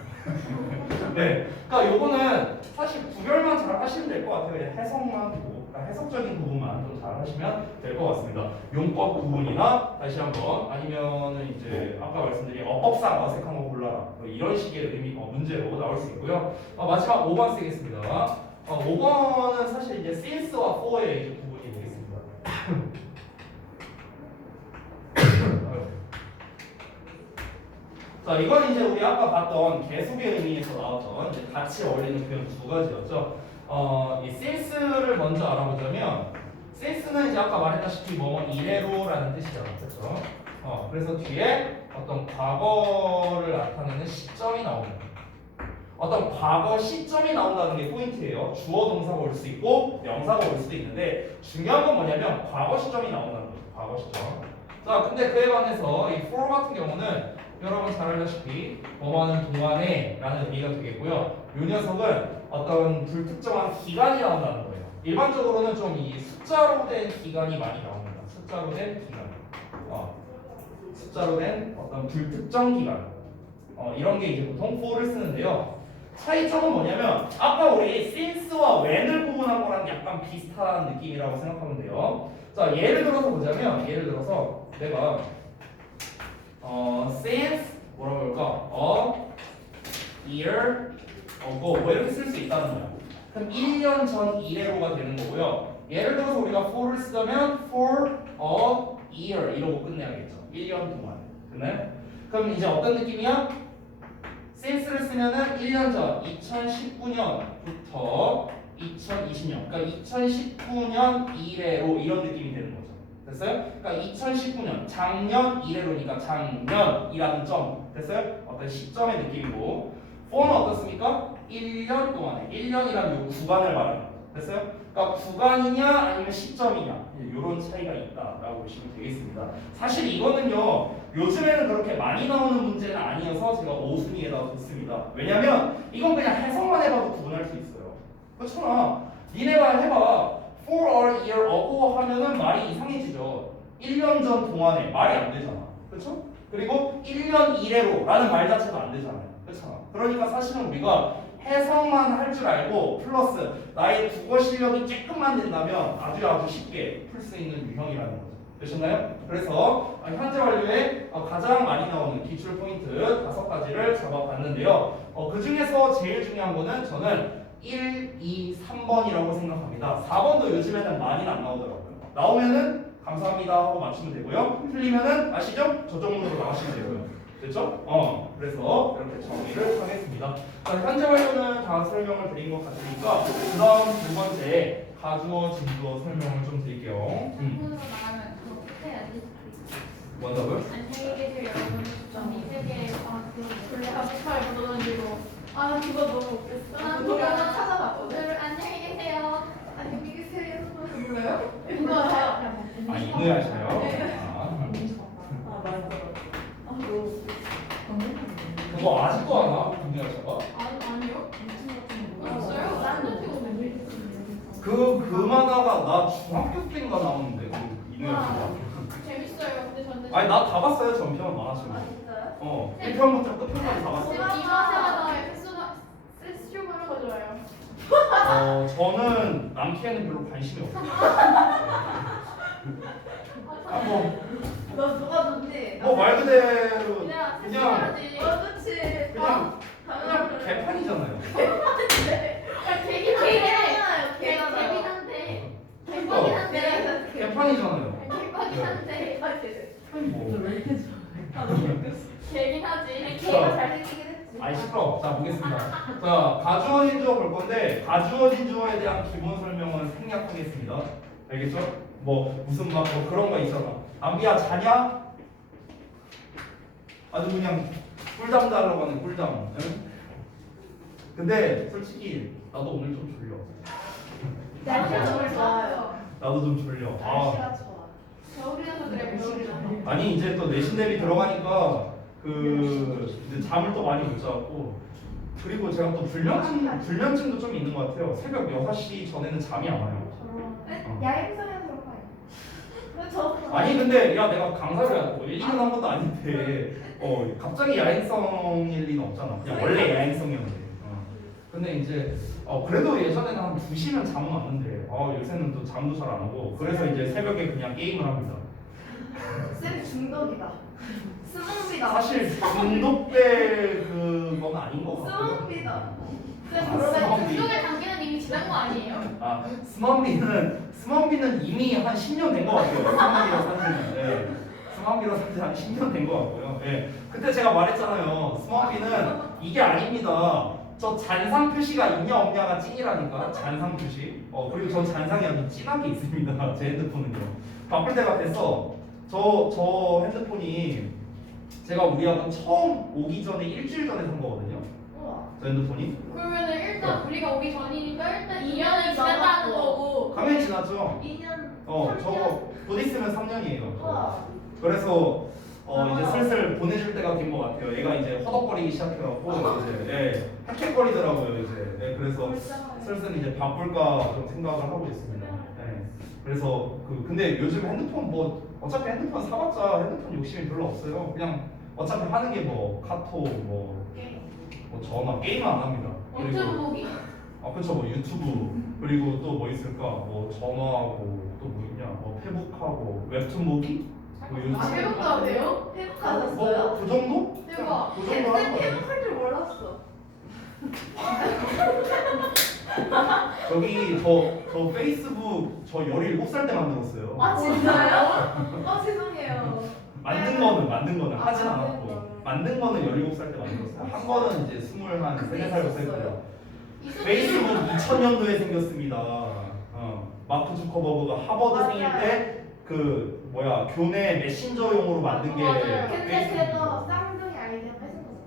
네. 그러니까 요거는 사실 구별만 잘 하시면 될 것 같아요. 그냥 해석만 보고, 그러니까 해석적인 부분만 좀 잘 하시면 될 것 같습니다. 용법 부분이나 다시 한번 아니면은 이제 아까 말씀드린 어법상 어색한 거 골라라 뭐 이런 식의 의미 문제로 나올 수 있고요. 마지막 5번 쓰겠습니다. 5번은 사실 이제 since와 for의 이제 부분이 되겠습니다. 자, 이건 이제 우리 아까 봤던 계속의 의미에서 나왔던 이제 같이 어울리는 표현 두 가지였죠. 이 since를 먼저 알아보자면, since는 이제 아까 말했다시피 뭐뭐 이래로라는 뜻이잖아, 그렇죠? 그래서 뒤에 어떤 과거를 나타내는 시점이 나오는, 어떤 과거 시점이 나온다는 게 포인트예요. 주어 동사가 올 수 있고 명사가 올 수도 있는데 중요한 건 뭐냐면 과거 시점이 나온다는 거죠. 과거 시점. 자, 근데 그에 반해서 이 for 같은 경우는 여러분 잘 알다시피 뭐뭐하는 동안에 라는 의미가 되겠고요. 이 녀석은 어떤 불특정한 기간이 나온다는 거예요. 일반적으로는 좀 이 숫자로 된 기간이 많이 나옵니다. 숫자로 된 기간. 숫자로 된 어떤 불특정 기간. 이런 게 이제 보통 for를 쓰는데요. 차이점은 뭐냐면 아까 우리 since와 when을 구분한 거랑 약간 비슷한 느낌이라고 생각하면 돼요. 자, 예를 들어서 보자면 예를 들어서 내가 since 뭐라고 할까? a year ago 뭐 이렇게 쓸 수 있다는 거야. 그럼 1년 전 이래로가 되는 거고요. 예를 들어서 우리가 for를 쓰자면 for a year 이러고 끝내야겠죠. 1년 동안. 그네? 그럼 이제 어떤 느낌이야? since를 쓰면은 1년 전 2019년부터 2020년 그러니까 2019년 이래로 이런 느낌이 되는 거죠. 됐어요? 그러니까 2019년 작년 이래로니까 작년이라는 점 됐어요? 어떤 시점의 느낌이고 for는 어떻습니까? 1년 동안에 1년이라는 요 구간을 말하는 거죠. 됐어요? 그러니까 구간이냐 아니면 시점이냐 이런 차이가 있다라고 보시면 되겠습니다. 사실 이거는요 요즘에는 그렇게 많이 나오는 문제는 아니어서 제가 5순위에다가 뒀습니다. 왜냐면 이건 그냥 해석만 해봐도 구분할 수 있어요. 그렇잖아. 니네가 해봐. For a year ago 하면은 말이 이상해지죠. 1년 전 동안에 말이 안 되잖아. 그렇죠? 그리고 1년 이래로 라는 말 자체도 안 되잖아요. 그렇잖아. 그러니까 사실은 우리가 해석만 할 줄 알고 플러스 나의 국어 실력이 조금만 된다면 아주 쉽게 풀 수 있는 유형이라는 거죠. 되셨나요? 그래서 현재 완료에 가장 많이 나오는 기출 포인트 5가지를 잡아봤는데요. 그 중에서 제일 중요한 거는 저는 1, 2, 3번이라고 생각합니다. 4번도 요즘에는 많이는 안 나오더라고요. 나오면은 감사합니다 하고 맞추면 되고요. 틀리면은 아시죠? 저 정도로 나가시면 되고요. 됐죠? 그래서 이렇게 정리를 하겠습니다. 자, 현재 완료는 다 설명을 드린 것 같으니까 그 다음 두 번째 가주어, 진주어 설명을 좀 드릴게요. 한국으로 나가면 그렇게 해야지. 뭐라고요? 안녕히 계세요 여러분. 이 세계에 원래 하부카를 묻어던지고 아 그거 너무 웃겼어. 아, 그거 그거 하나 찾아봤거든. 오늘 안녕히 계세요. 안녕히 계세요. 몰라요? 이거요. 아, 이거야셔요? 아 맞아. 아 너무 그거 아직도 하나? 김대하셔가? 아니요. 웃겨. 없어요? 딴 친구 그만화가 나 중학교 때인가 나오는데 그 이노야셔가? 재밌어요. 근데 저는 아니 나 다 봤어요 전편 아 만화책을. 진짜요? 1편부터 끝편까지 다 봤어요. 이마세마다 세슈마루가 좋아요. 저는 남캐는 별로 관심이 없어요. 너 누가 좋지? 말 그대로 그냥 그냥 세슈마루지. 그렇지. 그냥 당연히 개판이잖아요. 되긴 개잖아요. 되긴 개잖아요. 한데 그러니까 개긴 한데 개판이잖아요. 개긴 한데 아니 뭐. 개긴 하지. 개가 잘생기긴 했지. 아이 시끄러. 자 보겠습니다. 자 가주어 진주어 볼 건데 가주어 진주어에 대한 기본 설명은 생략하겠습니다. 알겠죠? 뭐 무슨 막 뭐 그런 거 있잖아. 안비야 자냐? 아주 그냥 꿀잠 자려고 하는 꿀잠. 응? 근데 솔직히 나도 오늘 좀 졸려. 날씨가 너무 좋아요. 나도 좀 졸려. 날씨가 좋아. 겨울이라서 그래 겨울이라서. 아니 이제 또 내신 대비 들어가니까 이제 잠을 또 많이 못 자고 그리고 제가 또 불면증도 좀 있는 것 같아요. 새벽 6시 전에는 잠이 안 와요. 야행성에서 봐요. 저 아니 근데 야 내가 강사를 하고 1, 2년 한 것도 아닌데 갑자기 야행성일 리는 없잖아. 그냥 원래 야행성이었는데. 근데 이제 그래도 예전에는 한 2시면 잠은 왔는데 요새는 또 잠도 잘 안 오고 그래서 이제 새벽에 그냥 게임을 합니다. 쌤 중독이다. 스몬비다. 사실 중독될 그건 아닌 것 같고요. 스몬비다. 스몬비. 중독의 단계는 이미 지난 거 아니에요? 스몬비는 이미 한 10년 된 것 같아요. 스몬비랑 산지는. 네. 스몬비랑 산지 한 10년 된 것 같고요. 네. 그때 제가 말했잖아요. 스몬비는 이게 아닙니다. 저 잔상 표시가 있냐 없냐가 찐이라니까. 잔상 표시. 그리고 저 잔상이 아주 진하게 있습니다. 제 핸드폰은요. 바꿀 때가 됐어. 저 핸드폰이 제가 우리 학원 처음 오기 전에 일주일 전에 산 거거든요. 우와. 저 핸드폰이. 그러면은 일단 우리가 오기 전이니까 일단 2년을 2년이 지났다는 남았고. 거고. 당연히 지났죠. 2년. 저거 곧 있으면 3년이에요. 우와. 그래서 이제 슬슬 보내줄 때가 된 것 같아요. 얘가 이제 허덕거리기 시작해갖고 이제 헥헥거리더라고요 이제. 그래서 슬슬 이제 바꿀까 좀 생각을 하고 있습니다. 그래서 근데 요즘 핸드폰 뭐 어차피 핸드폰 사봤자 핸드폰 욕심이 별로 없어요. 그냥 어차피 하는 게 뭐 카톡 뭐 전화 게임은 안 합니다. 원투 보기. 그쵸 뭐 유튜브 그리고 또 뭐 있을까 뭐 전화하고 또 뭐 있냐 뭐 페북하고 웹툰 보기 뭐 아 회복도 하세요? 회복하셨어요? 그 정도? 대박. 그 정도 하는 거 같아요. 회복할 줄 몰랐어. 저기 저 페이스북 저 17살 때 만들었어요. 아 진짜요? 죄송해요. 만든 거는 하진 만든 않았고 거는. 만든 거는 17살 때 만들었어요. 한 거는 이제 23살 했고요. 있었어요. 페이스북 2000년도에 생겼습니다. 마크 주커버그가 하버드 생일 때 교내 메신저용으로 만든 게 맞아요. 근데 페이스북이죠. 그거 쌍둥이 아이디어 뺏은 거잖아요.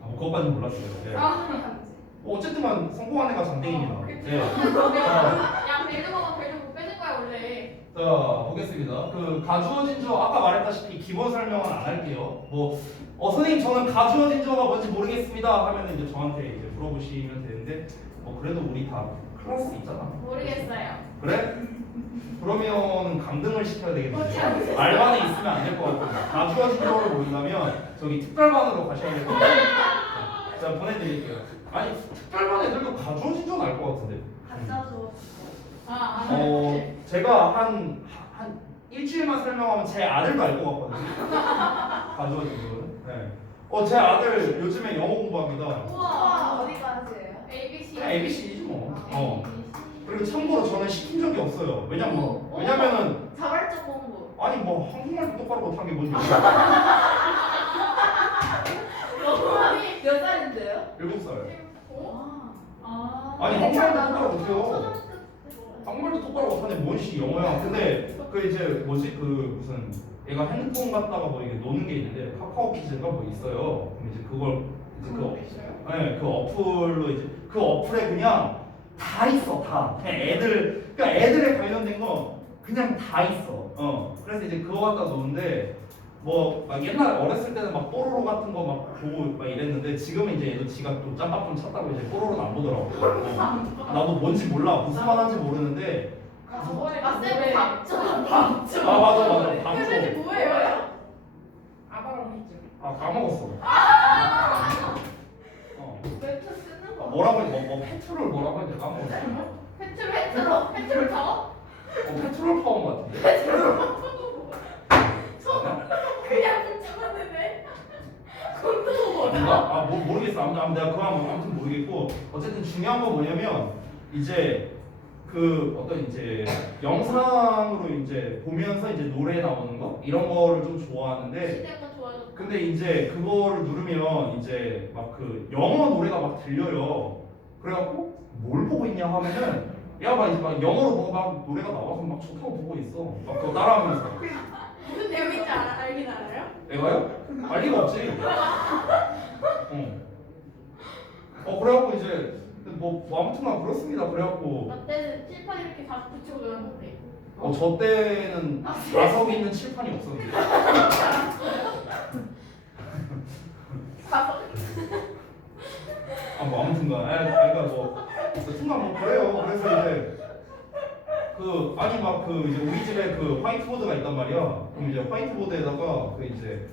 뭐 그것까지는 몰랐어요. 네. 아, 어쨌든 성공한 애가 장땡입니다. 네. 야 배드 먹으면 배드 못 빼는 거야 원래. 자 보겠습니다. 가주어 진주어 아까 말했다시피 기본 설명은 안 할게요. 선생님 저는 가주어 진주어가 뭔지 모르겠습니다 하면 이제 저한테 이제 물어보시면 되는데 그래도 우리 다 클래스 있잖아. 모르겠어요. 그래? 그러면 강등을 시켜야 되겠는데 말반에 있으면 안 될 것 같아요. 가주어 진주어를 모른다면 저기 특별반으로 가셔야 될 것 같아요. 자 보내드릴게요. 아니 특별반 애들도 가주어 진주어는 알 것 같은데. 가짜죠. 아 제가 한 일주일만 설명하면 제 아들도 알 것 같거든요. 가져와준 거는. 네. 제 아들 요즘에 영어 공부합니다. 우와 어디까지예요? ABC. 그냥 ABC지 뭐. ABC. 그리고 참고로 저는 시킨 적이 없어요. 왜냐면은 자발적 공부. 아니 뭐 한국말도 똑바로 못한 게 뭔지 너무 몇 살인데요? 7살. 아. 아니 한국말도 똑바로 못해요. 초등학교 한국말도 똑바로 못하네 뭔시 영어야. 근데 그 이제 뭐지 그 무슨 얘가 핸드폰 갖다가 뭐 이게 노는 게 있는데 카카오 키즈가 뭐 있어요. 그럼 이제 그걸 이제 그 어플로 이제 그 어플에 그냥 다 있어 다. 그냥 그러니까 애들에 관련된 거 그냥 다 있어. 그래서 이제 그거 갖다 노는데 뭐 막 옛날 어렸을 때는 막 뽀로로 같은 거 막 보고 막 이랬는데 지금은 이제 얘도 지가 또 짬밥좀 찾다고 이제 뽀로로는 안 보더라고. 나도 뭔지 몰라 무슨 말 하는지 모르는데. 저번에 쌤 밥죠. 아 맞아 그게 방송. 뭐예요? 아바랑 했죠. 아 까먹었어. 멘트 쓰는 거. 뭐라고 뭐 페트롤 뭐라고 했는데 까먹었어. 페트롤 타워? 페트롤 파워 같은데. 그냥 훔쳐봤는데. 그것도 아닌가? 모르겠어. 아무튼 내가 아무튼 모르겠고 어쨌든 중요한 건 뭐냐면 이제 그 어떤 이제 영상으로 이제 보면서 이제 노래 나오는 거 이런 거를 좀 좋아하는데 시대가 좋아졌다. 근데 이제 그거를 누르면 이제 막 그 영어 노래가 막 들려요. 그래갖고 뭘 보고 있냐 하면은 막 이제 막 영어로 뭐가 막 노래가 나와서 막 좋다고 보고 있어. 막 그거 따라하면서. 무슨 내용인지 알긴 알아요? 내가요? 알 리가 없지. 그래갖고 이제 뭐 아무튼간 그렇습니다. 그래갖고 나 때는 칠판 이렇게 다 붙이고 놀았는데. 저 때는 좌석 있는 칠판이 없었는데. 뭐 아무튼간 그러니까 여튼간 뭐 그래요. 그래서 이제 아니 막 이제 우리 집에 그 화이트보드가 있단 말이야. 그럼 이제 화이트보드에다가 이제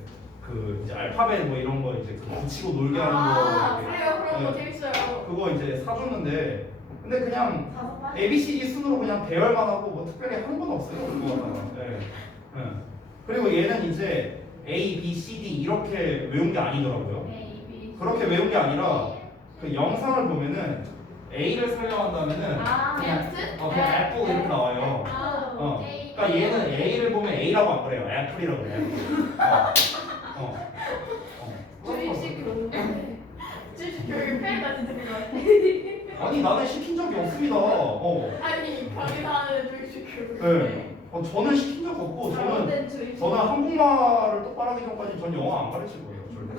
알파벳 뭐 이런 거 이제 붙이고 놀게 하는 거 그래요. 그런 거 네. 재밌어요. 그거 이제 사줬는데 근데 그냥 다섯 번? ABCD 순으로 그냥 배열만 하고 뭐 특별히 한 건 없어요. 그거 갖다가. 네. 그리고 얘는 이제 A, B, C, D 이렇게 외운 게 아니더라고요. A, B, 그렇게 외운 게 아니라 그 영상을 보면은 A를 설명한다면은 그냥 그냥 애플 이렇게 나와요. A. 그러니까 얘는 A를 보면 A라고 안 그래요. 애플이라고 그래요. 주입식 교육인데. 주입식 교육 팬가 진짜 그거 같아. 아니 나는 시킨 적이 없습니다. 아니 거기서 하는 주입식 교육. 네. 저는 시킨 적 없고 저는 한국말을 똑바로 하기 전까지 전 영어 안 가르칠 거예요. 절대.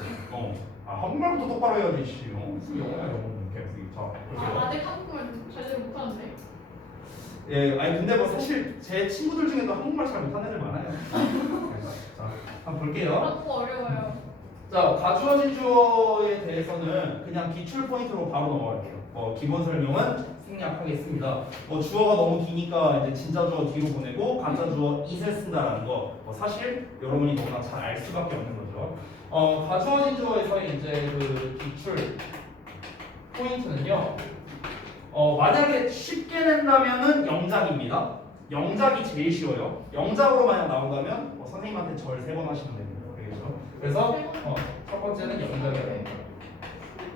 한국말부터 똑바로 해야지. 씨. 무슨 영어야 영어는 계속 자. 아직 한국말 제대로 못하는데. 예, 아니 근데 뭐 사실 제 친구들 중에도 한국말 잘 못하는 애들 많아요. 자, 한번 볼게요. 그것도 어려워요. 자, 가주어진 주어에 대해서는 그냥 기출 포인트로 바로 넘어갈게요. 기본 설명은 생략하겠습니다. 주어가 너무 기니까 이제 진짜 주어 뒤로 보내고 가짜 주어 it을 쓴다라는 거. 사실 여러분이 너무나 잘 알 수밖에 없는 거죠. 가주어진 주어에서의 이제 그 기출 포인트는요. 만약에 쉽게 낸다면은 영작입니다. 영작이 제일 쉬워요. 영작으로 만약 나온다면 선생님한테 절 3번 하시면 됩니다. 알겠죠? 그래서 첫 번째는 영작이야 됩니다.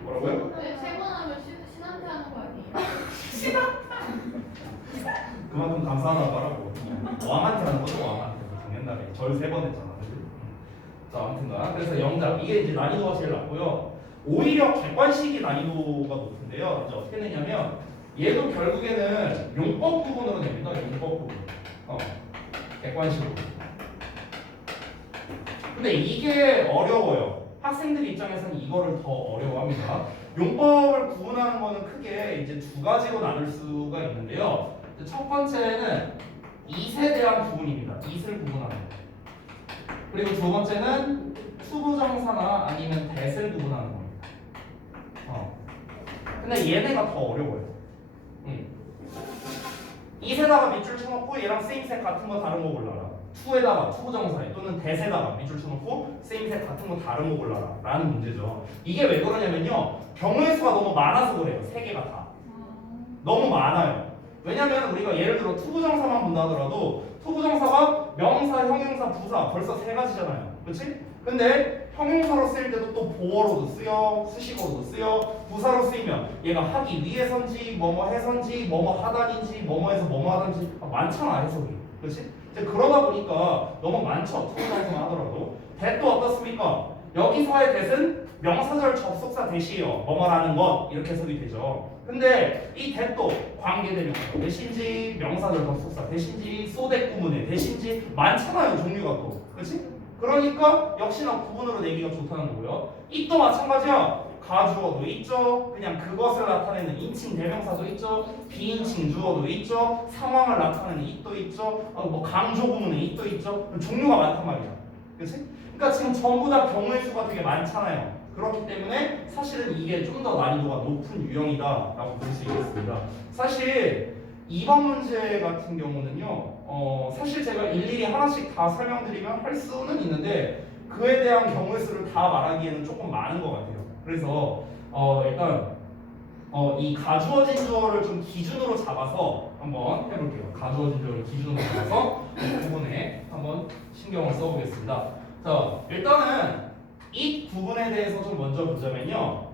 뭐라고요? 세번 하면 신한테 하는 거 아니에요? 그만큼 감사하다고 하라고. 왕한테 하는 거죠. 왕한테. 작년날에 절 3번 했잖아. 그치? 자, 아무튼간 그래서 영작 이게 이제 난이도가 제일 낮고요. 오히려 객관식이 난이도가 높은데요. 이제 어떻게 내냐면 얘도 결국에는 용법 부분으로 냅니다. 용법 부분. 객관식으로. 근데 이게 어려워요. 학생들 입장에서는 이거를 더 어려워합니다. 용법을 구분하는 거는 크게 이제 2가지로 나눌 수가 있는데요. 첫 번째는 it에 대한 부분입니다. it을 구분하는 거. 그리고 두 번째는 투부정사나 아니면 that을 구분하는 겁니다. 근데 얘네가 더 어려워요. it에다가 밑줄 쳐놓고 얘랑 세임셋 같은 거 다른 거 골라라. 투에다가 투부정사에 또는 that에다가 밑줄 쳐놓고 세임셋 같은 거 다른 거 골라라 라는 문제죠. 이게 왜 그러냐면요, 경우의 수가 너무 많아서 그래요. 3개가 다 너무 많아요. 왜냐면 우리가 예를 들어 투부정사만 본다 하더라도 투부정사가 명사, 형용사, 부사 벌써 세 가지잖아요. 그렇지? 근데 형용사로 쓰일 때도 또 보어로도 쓰여, 수식어로도 쓰여, 부사로 쓰이면 얘가 하기 위해서인지 뭐뭐 해서인지 뭐뭐 하다인지 뭐뭐해서 뭐뭐 하든지 많잖아 해석이. 그렇지? 이제 그러다 보니까 너무 많죠. 투부정사만 하더라도. 대도 어떻습니까? 여기서의 대은 명사절 접속사 대시예요. 뭐뭐라는 것 이렇게 해석이 되죠. 근데 이 대도 관계대명사 대신지 명사절 접속사 대신지 소대 구문의 대신지 많잖아요. 종류가 또. 그렇지? 그러니까 역시나 구분으로 내기가 좋다는 거고요. 이 또 마찬가지야. 가주어도 있죠. 그냥 그것을 나타내는 인칭 대명사도 있죠. 비인칭 주어도 있죠. 상황을 나타내는 it도 있죠. 뭐 강조 구문의 it도 있죠. 종류가 많단 말이야. 그렇지? 그러니까 지금 전부 다 경우의 수가 되게 많잖아요. 그렇기 때문에 사실은 이게 좀 더 난이도가 높은 유형이다라고 볼 수 있겠습니다. 사실 2번 문제 같은 경우는요. 사실 제가 일일이 하나씩 다 설명드리면 할 수는 있는데 그에 대한 경우의 수를 다 말하기에는 조금 많은 것 같아요. 그래서 일단 이 가주어진 주어를 좀 기준으로 잡아서 한번 해볼게요. 가주어진 주어를 기준으로 잡아서 이 부분에 한번 신경을 써보겠습니다. 자, 일단은 이 부분에 대해서 좀 먼저 보자면요.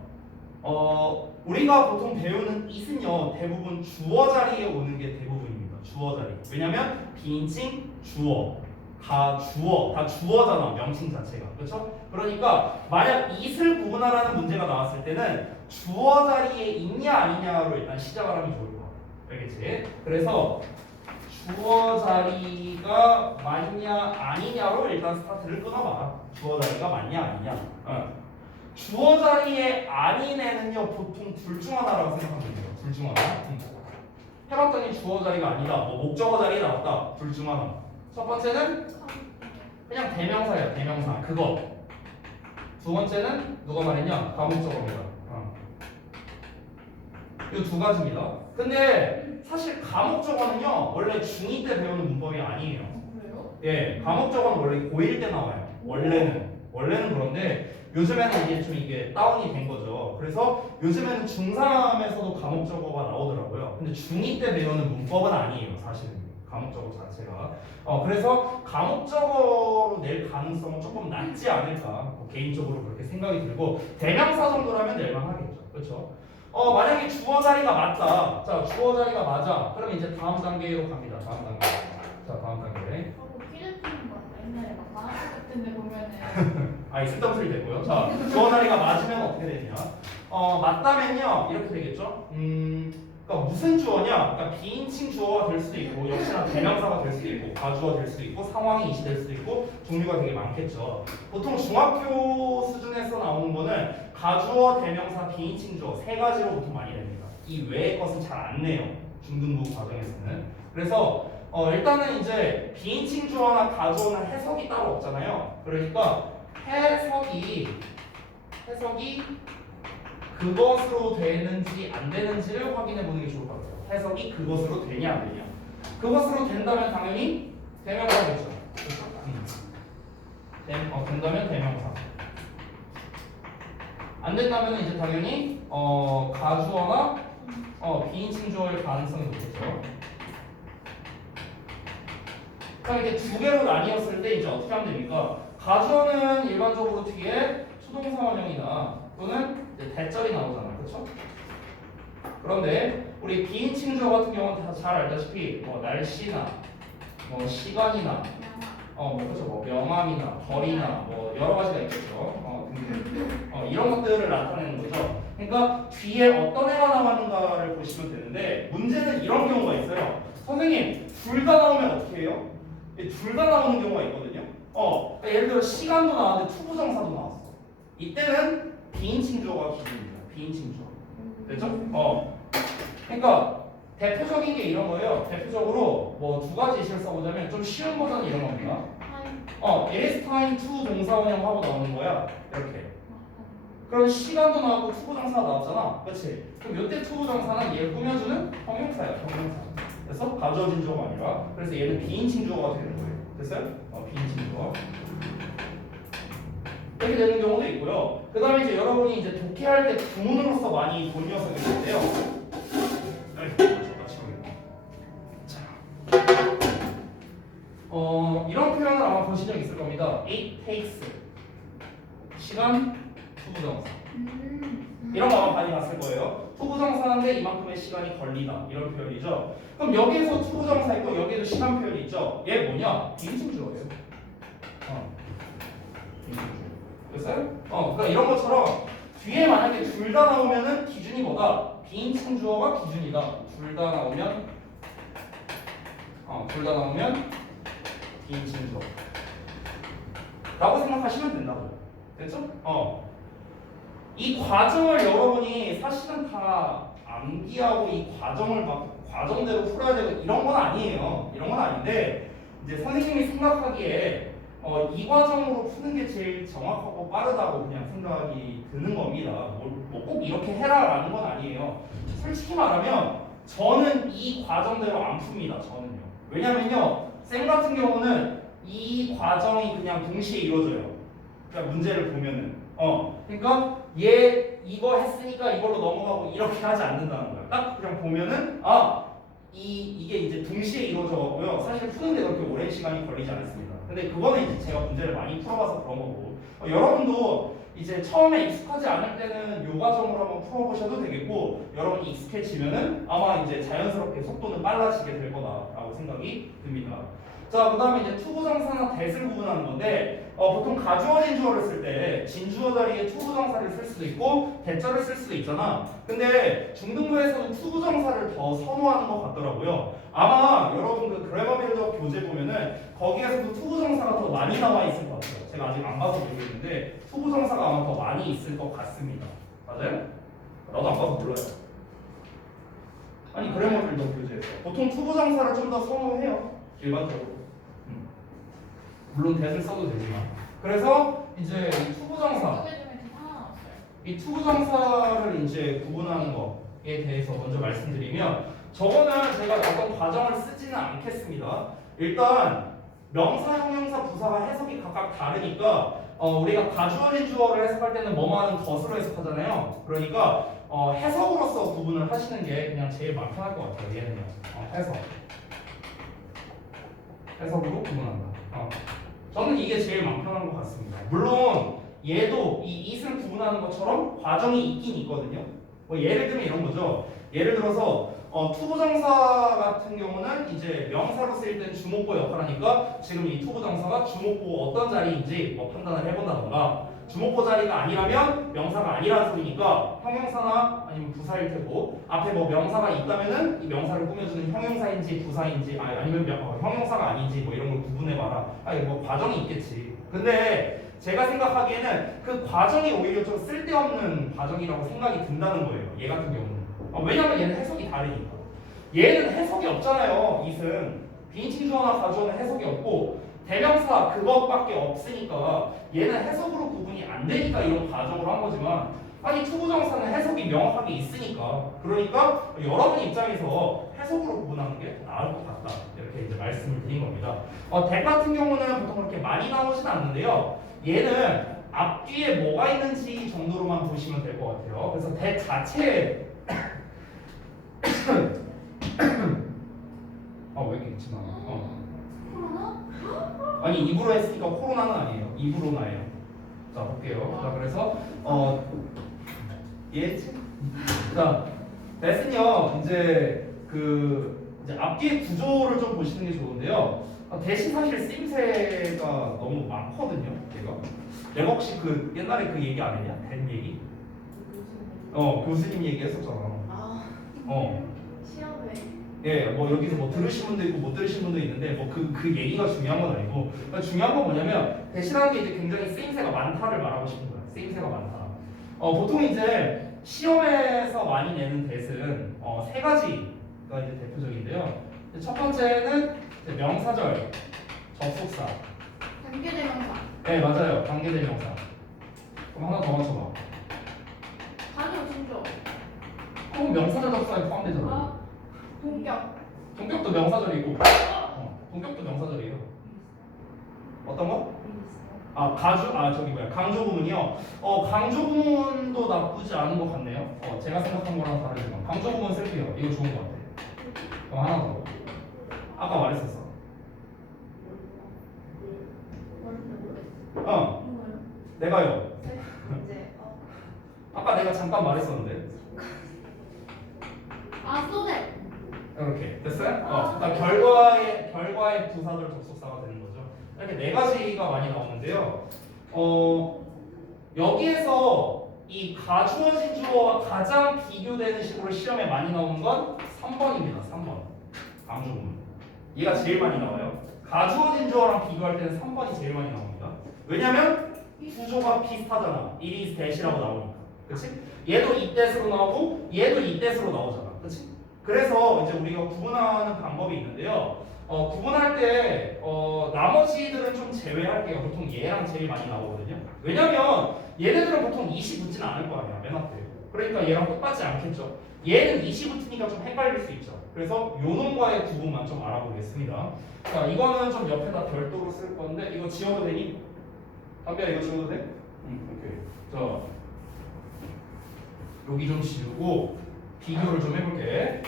우리가 보통 배우는 it은요 대부분 주어 자리에 오는 게 대부분입니다. 주어 자리. 왜냐면 비인칭 주어, 다 주어잖아. 명칭 자체가. 그렇죠? 그러니까 만약 it을 구분하라는 문제가 나왔을 때는 주어 자리에 있냐 아니냐로 일단 시작을 하면 좋을 것 같아. 알겠지? 그래서 주어 자리가 맞냐 아니냐로 일단 스타트를 끊어봐. 주어 자리가 맞냐 아니냐. 주어 자리에 아닌 애는요 보통 둘 중 하나라고 생각하면 돼요. 둘 중 하나. 해봤더니 주어 자리가 아니다. 뭐 목적어 자리에 나왔다. 둘 중 하나. 첫 번째는 그냥 대명사예요. 대명사. 그거. 두 번째는 누가 말했냐? 가목적어입니다. 이 두 가지입니다. 근데 사실 가목적어는요 원래 중2 때 배우는 문법이 아니에요. 그래요? 예, 가목적어는 원래 고1 때 나와요. 원래는 그런데 요즘에는 이제 좀 이게 다운이 된 거죠. 그래서 요즘에는 중3에서도 가목적어가 나오더라고요. 근데 중2 때 배우는 문법은 아니에요. 사실은 가목적어 자체가. 그래서 가목적어로 낼 가능성은 조금 낮지 않을까. 개인적으로 그렇게 생각이 들고 대명사 정도라면 낼만하겠죠. 그렇죠? 만약에 주어 자리가 맞다. 자, 주어 자리가 맞아. 그럼 이제 다음 단계로 갑니다. 다음 단계. 자, 다음 단계. 퀴즈 푸는 거 옛날에 막 만화책 같은 데 보면은 이 쓸데없이 됐고요. 자, 주어 자리가 맞으면 어떻게 되냐? 맞다면요 이렇게 되겠죠. 그러니까 무슨 주어냐? 그러니까 비인칭 주어가 될 수도 있고 역시나 대명사가 될 수도 있고 가주어 될 수도 있고 상황이 이시될 수도 있고 종류가 되게 많겠죠. 보통 중학교 수준에서 나오는 거는 가주어, 대명사, 비인칭 주어 세 가지로 보통 많이 냅니다. 이 외의 것은 잘 안 내요. 중등부 과정에서는. 그래서 일단은 이제 비인칭 주어나 가주어는 해석이 따로 없잖아요. 그러니까 해석이 그것으로 되는지 안 되는지를 확인해 보는 게 좋을 것 같아요. 해석이 그것으로 되냐 안 되냐. 그것으로 된다면 당연히 대명사겠죠. 된다면 대명사. 안 된다면 이제 당연히 가주어나 비인칭 주어일 가능성이 높겠죠. 그럼 이렇게 두 개로 나뉘었을 때 이제 어떻게 하면 됩니까? 가주어는 일반적으로 뒤에 수동사 원형이나 또는 이제 대절이 나오잖아요. 그렇죠? 그런데 우리 비인칭 주어 같은 경우는 다 잘 알다시피 뭐 날씨나 뭐 시간이나 그렇죠. 뭐 명암이나 벌이나 뭐 여러 가지가 있겠죠. 이런 것들을 나타내는 거죠. 그러니까 뒤에 어떤 애가 나왔는가를 보시면 되는데 문제는 이런 경우가 있어요. 선생님 둘 다 나오면 어떻게 해요? 둘 다 나오는 경우가 있거든요. 그러니까 예를 들어 시간도 나왔는데 투부정사도 나왔어. 이때는 비인칭 주어가 기준입니다. 비인칭 주어. 됐죠? 그러니까 대표적인 게 이런 거예요. 대표적으로 뭐 두 가지 예시를 써보자면 좀 쉬운 버전은 이런 겁니다. it is time to 동사원형 하고 나오는 거야. 이렇게. 그럼 시간도 나오고 투부정사가 나왔잖아. 그렇지? 그럼 이때 투부정사는 얘를 꾸며주는 형용사야. 형용사. 그래서 가져진 주어가 아니라 그래서 얘는 비인칭 주어가 되는 거예요. 됐어요? 비인칭 주어. 이렇게 되는 경우도 있고요. 그 다음에 이제 여러분이 이제 독해할 때 구문으로서 많이 본 녀석이 있는데요. 이런 표현을 아마 보신 적 있을 겁니다. It takes 시간 투부정사 이런 거 아마 많이 봤을 거예요. 투부정사인데 이만큼의 시간이 걸리다 이런 표현이죠. 그럼 여기에서 투부정사 있고 여기에도 시간 표현이 있죠. 얘 뭐냐? 비인칭주어예요. 됐어요? 그러니까 이런 것처럼 뒤에 만약에 둘 다 나오면은 기준이 뭐다? 비인칭주어가 기준이다. 둘 다 나오면 비인칭주어 라고 생각하시면 된다고. 됐죠? 이 과정을 여러분이 사실은 다 암기하고 이 과정을 막 과정대로 풀어야 되고 이런 건 아니에요. 이런 건 아닌데 이제 선생님이 생각하기에 이 과정으로 푸는 게 제일 정확하고 빠르다고 그냥 생각이 드는 겁니다. 뭐 꼭 이렇게 해라라는 건 아니에요. 솔직히 말하면 저는 이 과정대로 안 풉니다. 저는요. 왜냐면요, 쌤 같은 경우는 이 과정이 그냥 동시에 이루어져요. 그러니까 문제를 보면은 그러니까 얘 이거 했으니까 이걸로 넘어가고 이렇게 하지 않는다는 거예요. 딱 그냥 보면은 이게 이제 동시에 이루어져고요. 사실 푸는데 그렇게 오랜 시간이 걸리지 않습니다. 근데 그거는 이제 제가 문제를 많이 풀어봐서 그런 거고 여러분도 이제 처음에 익숙하지 않을 때는 요 과정으로 한번 풀어보셔도 되겠고 여러분이 익숙해지면은 아마 이제 자연스럽게 속도는 빨라지게 될 거다라고 생각이 듭니다. 자, 그 다음에 이제 투부정사나 대을 구분하는 건데 보통 가주어진 주어를 쓸 때 진주어 자리에 투부정사를 쓸 수도 있고 대절을 쓸 수도 있잖아. 근데 중등부에서는 투부정사를 더 선호하는 것 같더라고요. 아마 여러분 그 그래머 빌더 교재 보면은 거기에서도 투부정사가 더 많이 나와 있을 것 같아요. 제가 아직 안 봐서 모르겠는데 투부정사가 아마 더 많이 있을 것 같습니다. 맞아요? 나도 안 봐서 몰라요. 아니 그래머 빌더 교재에서 보통 투부정사를 좀 더 선호해요. 일반적으로. 물론 대을 써도 되지만. 그래서 이제 이 투부정사, 이 투부정사를 이제 구분하는 거에 대해서 먼저 말씀드리면 저거는 제가 어떤 과정을 쓰지는 않겠습니다. 일단 명사, 형용사, 부사가 해석이 각각 다르니까 우리가 가주어진 주어를 해석할 때는 뭐뭐하는 것으로 해석하잖아요. 그러니까 해석으로서 구분을 하시는 게 그냥 제일 마음 편할 것 같아요. 얘는요. 해석으로 구분한다. 저는 이게 제일 마음 편한 것 같습니다. 물론 얘도 이 it을 구분하는 것처럼 과정이 있긴 있거든요. 뭐 예를 들면 이런 거죠. 예를 들어서 투부정사 같은 경우는 이제 명사로 쓰일 때는 주목보 역할하니까 지금 이 투부정사가 주목보 어떤 자리인지 뭐 판단을 해본다던가 주목보 자리가 아니라면 명사가 아니라는 소리니까 형용사나 아니면 부사일 테고 앞에 뭐 명사가 있다면은 이 명사를 꾸며주는 형용사인지 부사인지 아니면 형용사가 아닌지 뭐 이런 걸 구분해봐라. 이거 뭐 과정이 있겠지. 근데 제가 생각하기에는 그 과정이 오히려 좀 쓸데없는 과정이라고 생각이 든다는 거예요. 얘 같은 경우는. 왜냐면 얘는 해석이 다르니까. 얘는 해석이 없잖아요. it은 비인칭주어나 가주어는 해석이 없고 대명사 그것밖에 없으니까 얘는 해석으로 구분이 안 되니까 이런 과정으로 한 거지만 아니 투부정사는 해석이 명확하게 있으니까 그러니까 여러분 입장에서 해석으로 구분하는 게 나을 것 같다 이렇게 이제 말씀을 드린 겁니다. 대 같은 경우는 보통 그렇게 많이 나오진 않는데요. 얘는 앞뒤에 뭐가 있는지 정도로만 보시면 될 것 같아요. 그래서 대 자체에 왜 이렇게 있지만 아니 입으로 했으니까 코로나는 아니에요. 입으로나예요. 자 볼게요. 자 그래서 자 대신요 이제 이제 앞뒤의 구조를 좀 보시는 게 좋은데요. 대신 사실 쓰임새가 너무 많거든요. 내가 혹시 그 옛날에 그 얘기 안 했냐? 된 얘기? 교수님 얘기했었잖아. 시험에 예, 뭐 여기서 뭐 들으신 분도 있고 못 들으신 분도 있는데 뭐 그 얘기가 중요한 건 아니고 중요한 건 뭐냐면 대신하는 게 이제 굉장히 쓰임새가 많다를 말하고 싶은 거예요. 쓰임새가 많다. 보통 이제 시험에서 많이 내는 대은 세 가지가 이제 대표적인데요. 첫 번째는 이제 명사절, 접속사. 관계대명사. 네 맞아요. 관계대명사. 그럼 하나 더 맞춰봐. 가주어진주어. 그럼 명사절 접속사에 포함되잖아. 동격. 동격도 명사절이고 동격도 명사절이에요. 어떤 거? 강조 부문이요. 강조 부문도 나쁘지 않은 것 같네요. 제가 생각한 거랑 다르지만 강조 부문 쓸게요. 이거 좋은 것 같아. 그럼 하나 더. 아까 말했었어. 내가요. 이제 아까 내가 잠깐 말했었는데. 아 소대. 이렇게 됐어요? 그러니까 결과의 부사절 접속사가 되는 거죠. 이렇게 네 가지가 많이 나오는데요. 여기에서 이 가주어진 주어와 가장 비교되는 식으로 시험에 많이 나오는 건 3번입니다. 3번. 강조문. 얘가 제일 많이 나와요. 가주어진 주어랑 비교할 때는 3번이 제일 많이 나옵니다. 왜냐면 구조가 비슷하잖아. it is that이라고 나오니까. 그치? 얘도 이때스로 나오고 얘도 이때스로 나오잖아. 그치? 그래서 이제 우리가 구분하는 방법이 있는데요. 구분할 때 나머지들은 좀 제외할게요. 보통 얘랑 제일 많이 나오거든요. 왜냐면 얘네들은 보통 20 붙지는 않을 거 아니야. 맨 앞에. 그러니까 얘랑 똑같지 않겠죠. 얘는 20 붙으니까 좀 헷갈릴 수 있죠. 그래서 요놈과의 구분만 좀 알아보겠습니다. 자, 이거는 좀 옆에다 별도로 쓸 건데 이거 지워도 되니? 담비야 이거 지워도 돼? 오케이. 자, 여기 좀 지우고 비교를 좀 해볼게.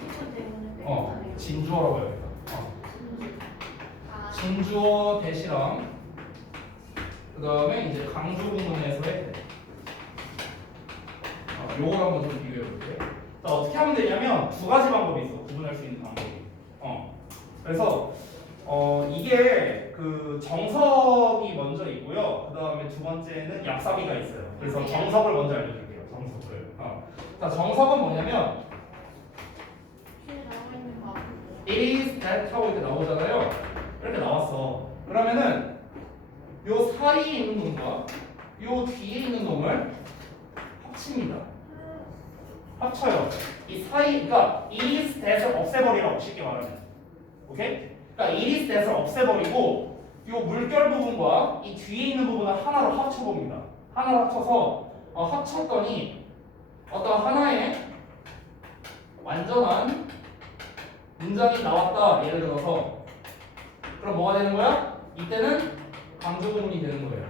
기초 때문에 진주어라고 해야겠다. 진주어 대시랑 그 다음에 이제 강조 구문에서의 요걸 한번 좀 비교해볼게. 자, 어떻게 하면 되냐면 두 가지 방법이 있어. 구분할 수 있는 방법이. 그래서 이게 그 정석이 먼저 있고요. 그 다음에 두 번째는 약사비가 있어요. 그래서 정석을 먼저 알려줄게요. 정석을. 자, 정석은 뭐냐면 뒤에 나와 있는 거. it is that 하고 이렇게 나오잖아요. 이렇게 나왔어. 그러면은 요 사이에 있는 놈과 요 뒤에 있는 놈을 합칩니다. 합쳐요. 이 사이, 그러니까 it is that을 없애버리라고 쉽게 말하면. 오케이? 그러니까 it is that을 없애버리고 요 물결 부분과 이 뒤에 있는 부분을 하나로 합쳐봅니다. 하나로 합쳐서 합쳤더니 어떤 하나의 완전한 문장이 나왔다. 예를 들어서 그럼 뭐가 되는 거야? 이때는 강조 구문이 되는 거예요.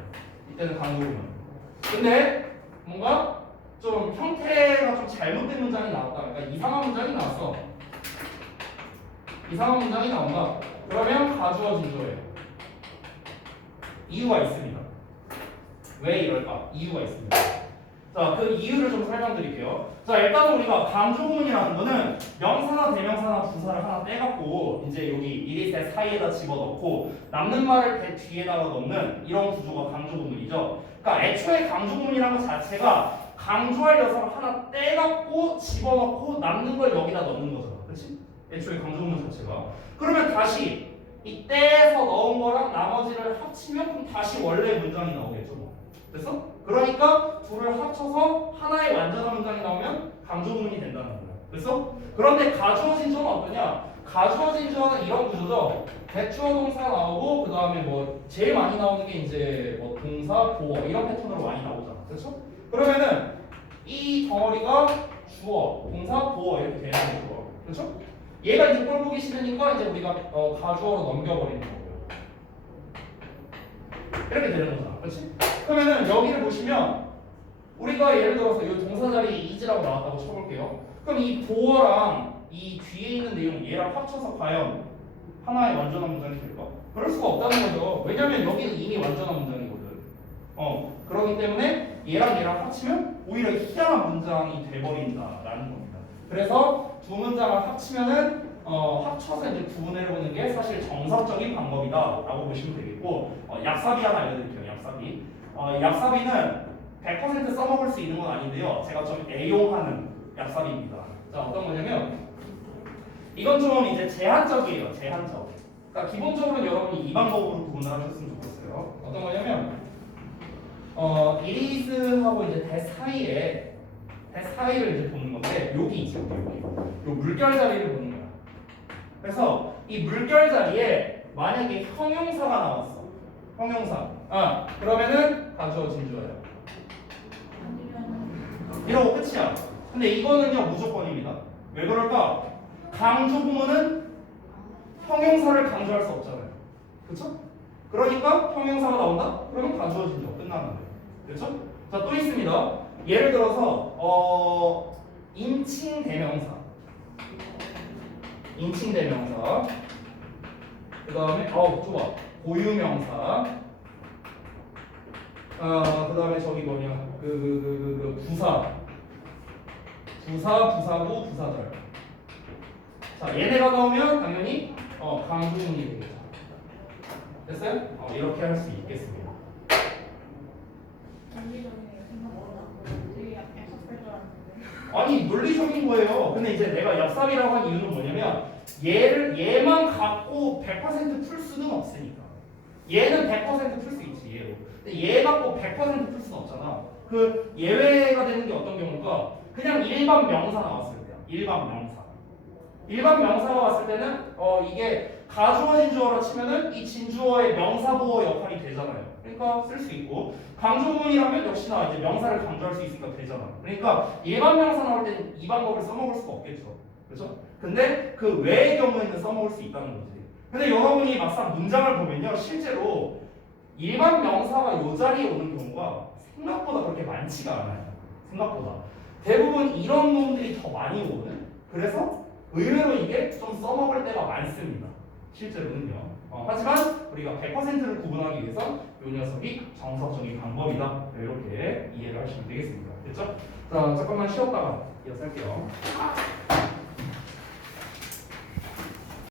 이때는 강조 구문. 근데 뭔가 좀 형태가 좀 잘못된 문장이 나왔다. 그러니까 이상한 문장이 나왔어. 이상한 문장이 나온다. 그러면 가주어진 주어예요. 이유가 있습니다. 왜 이럴까? 이유가 있습니다. 자, 그 이유를 좀 설명드릴게요. 자, 일단 우리가 강조 구문이라는 거는 명사나 대명사나 부사를 하나 떼갖고 이제 여기 이리세 사이에다 집어넣고 남는 말을 대 뒤에다가 넣는 이런 구조가 강조 구문이죠. 그러니까 애초에 강조 구문이라는 것 자체가 강조할 녀석을 하나 떼갖고 집어넣고 남는 걸 여기다 넣는 거잖아. 그렇지? 애초에 강조 구문 자체가. 그러면 다시 이 떼서 넣은 거랑 나머지를 합치면 그럼 다시 원래 문장이 나오겠죠. 뭐. 됐어? 그러니까 둘을 합쳐서 하나의 완전한 문장이 나오면 강조 구문이 된다는 거야. 됐어? 그런데 가주어진 주어는 어떠냐? 가주어진 주어는 이런 구조죠. 대주어 동사 나오고 그 다음에 뭐 제일 많이 나오는 게 이제 뭐 동사, 보어 이런 패턴으로 많이 나오잖아. 그렇죠? 그러면은 이 덩어리가 주어, 동사, 보어 이렇게 되는 거죠. 그렇죠? 얘가 이제 꼴 보기 싫으니까 이제 우리가 가주어로 넘겨버리는 거고요. 이렇게 되는 거잖아. 그렇지? 그러면은 여기를 보시면 우리가 예를 들어서 이 동사 자리에 is라고 나왔다고 쳐볼게요. 그럼 이 보어랑 이 뒤에 있는 내용 얘랑 합쳐서 과연 하나의 완전한 문장이 될까? 그럴 수가 없다는 거죠. 왜냐면 여기는 이미 완전한 문장이거든. 그렇기 때문에 얘랑 합치면 오히려 희한한 문장이 돼버린다라는 겁니다. 그래서 두 문장을 합치면은 합쳐서 이제 구분해보는 게 사실 정석적인 방법이다라고 보시면 되겠고 약사비 하나 알려드릴게요. 약사비. 약사비는 100% 써먹을 수 있는 건 아닌데요. 제가 좀 애용하는 약사비입니다. 자, 어떤 거냐면 이건 좀 이제 제한적이에요. 제한적. 그러니까 기본적으로 여러분이 이 방법으로 구분을 하셨으면 좋겠어요. 어떤 거냐면 it is하고 이제 대 사이를 이제 보는 건데 여기 있죠. 여기. 요 물결 자리를 보는 거야. 그래서 이 물결 자리에 만약에 형용사가 나왔어. 형용사. 그러면은 가주어진 주어예요. 이러고 끝이야. 근데 이거는요 무조건입니다. 왜 그럴까? 강조 구문은 형용사를 강조할 수 없잖아요. 그렇죠? 그러니까 형용사가 나온다? 그러면 가주어진 주어 끝나는 거예요. 그렇죠? 자, 또 있습니다. 예를 들어서 인칭 대명사. 인칭 대명사. 그다음에 좋아. 고유명사. 그다음에 저기 뭐냐 부사구, 부사절. 자, 얘네가 나오면 당연히 강조문이 되겠죠. 됐어요? 이렇게 할 수 있겠습니다. 논리적이네요. 생각보다 되게 약속할 줄 알았는데. 아니 논리적인 거예요. 근데 이제 내가 얍삽이라고 한 이유는 뭐냐면 얘만 갖고 100% 풀 수는 없으니까. 얘는 100% 풀 수 있지 얘로. 근데 얘 갖고 100% 풀 수는 없잖아. 그 예외가 되는 게 어떤 경우가 그냥 일반 명사 나왔을 때야. 일반 명사. 일반 명사가 왔을 때는 이게 가주어 진주어라 치면은 이 진주어의 명사보호 역할이 되잖아요. 그러니까 쓸 수 있고 강조문이라면 역시나 이제 명사를 강조할 수 있으니까 되잖아. 그러니까 일반 명사 나올 때는 이 방법을 써먹을 수가 없겠죠. 그렇죠? 근데 그 외의 경우에는 써먹을 수 있다는 거지. 근데 여러분이 막상 문장을 보면요, 실제로 일반 명사가 이 자리에 오는 경우가 생각보다 그렇게 많지가 않아요. 생각보다 대부분 이런 놈들이 더 많이 오는. 그래서 의외로 이게 좀 써먹을 때가 많습니다. 실제로는요. 하지만 우리가 100%를 구분하기 위해서 이 녀석이 정석적인 방법이다. 이렇게 이해를 하시면 되겠습니다. 됐죠? 자, 잠깐만 쉬었다가 이어서 할게요.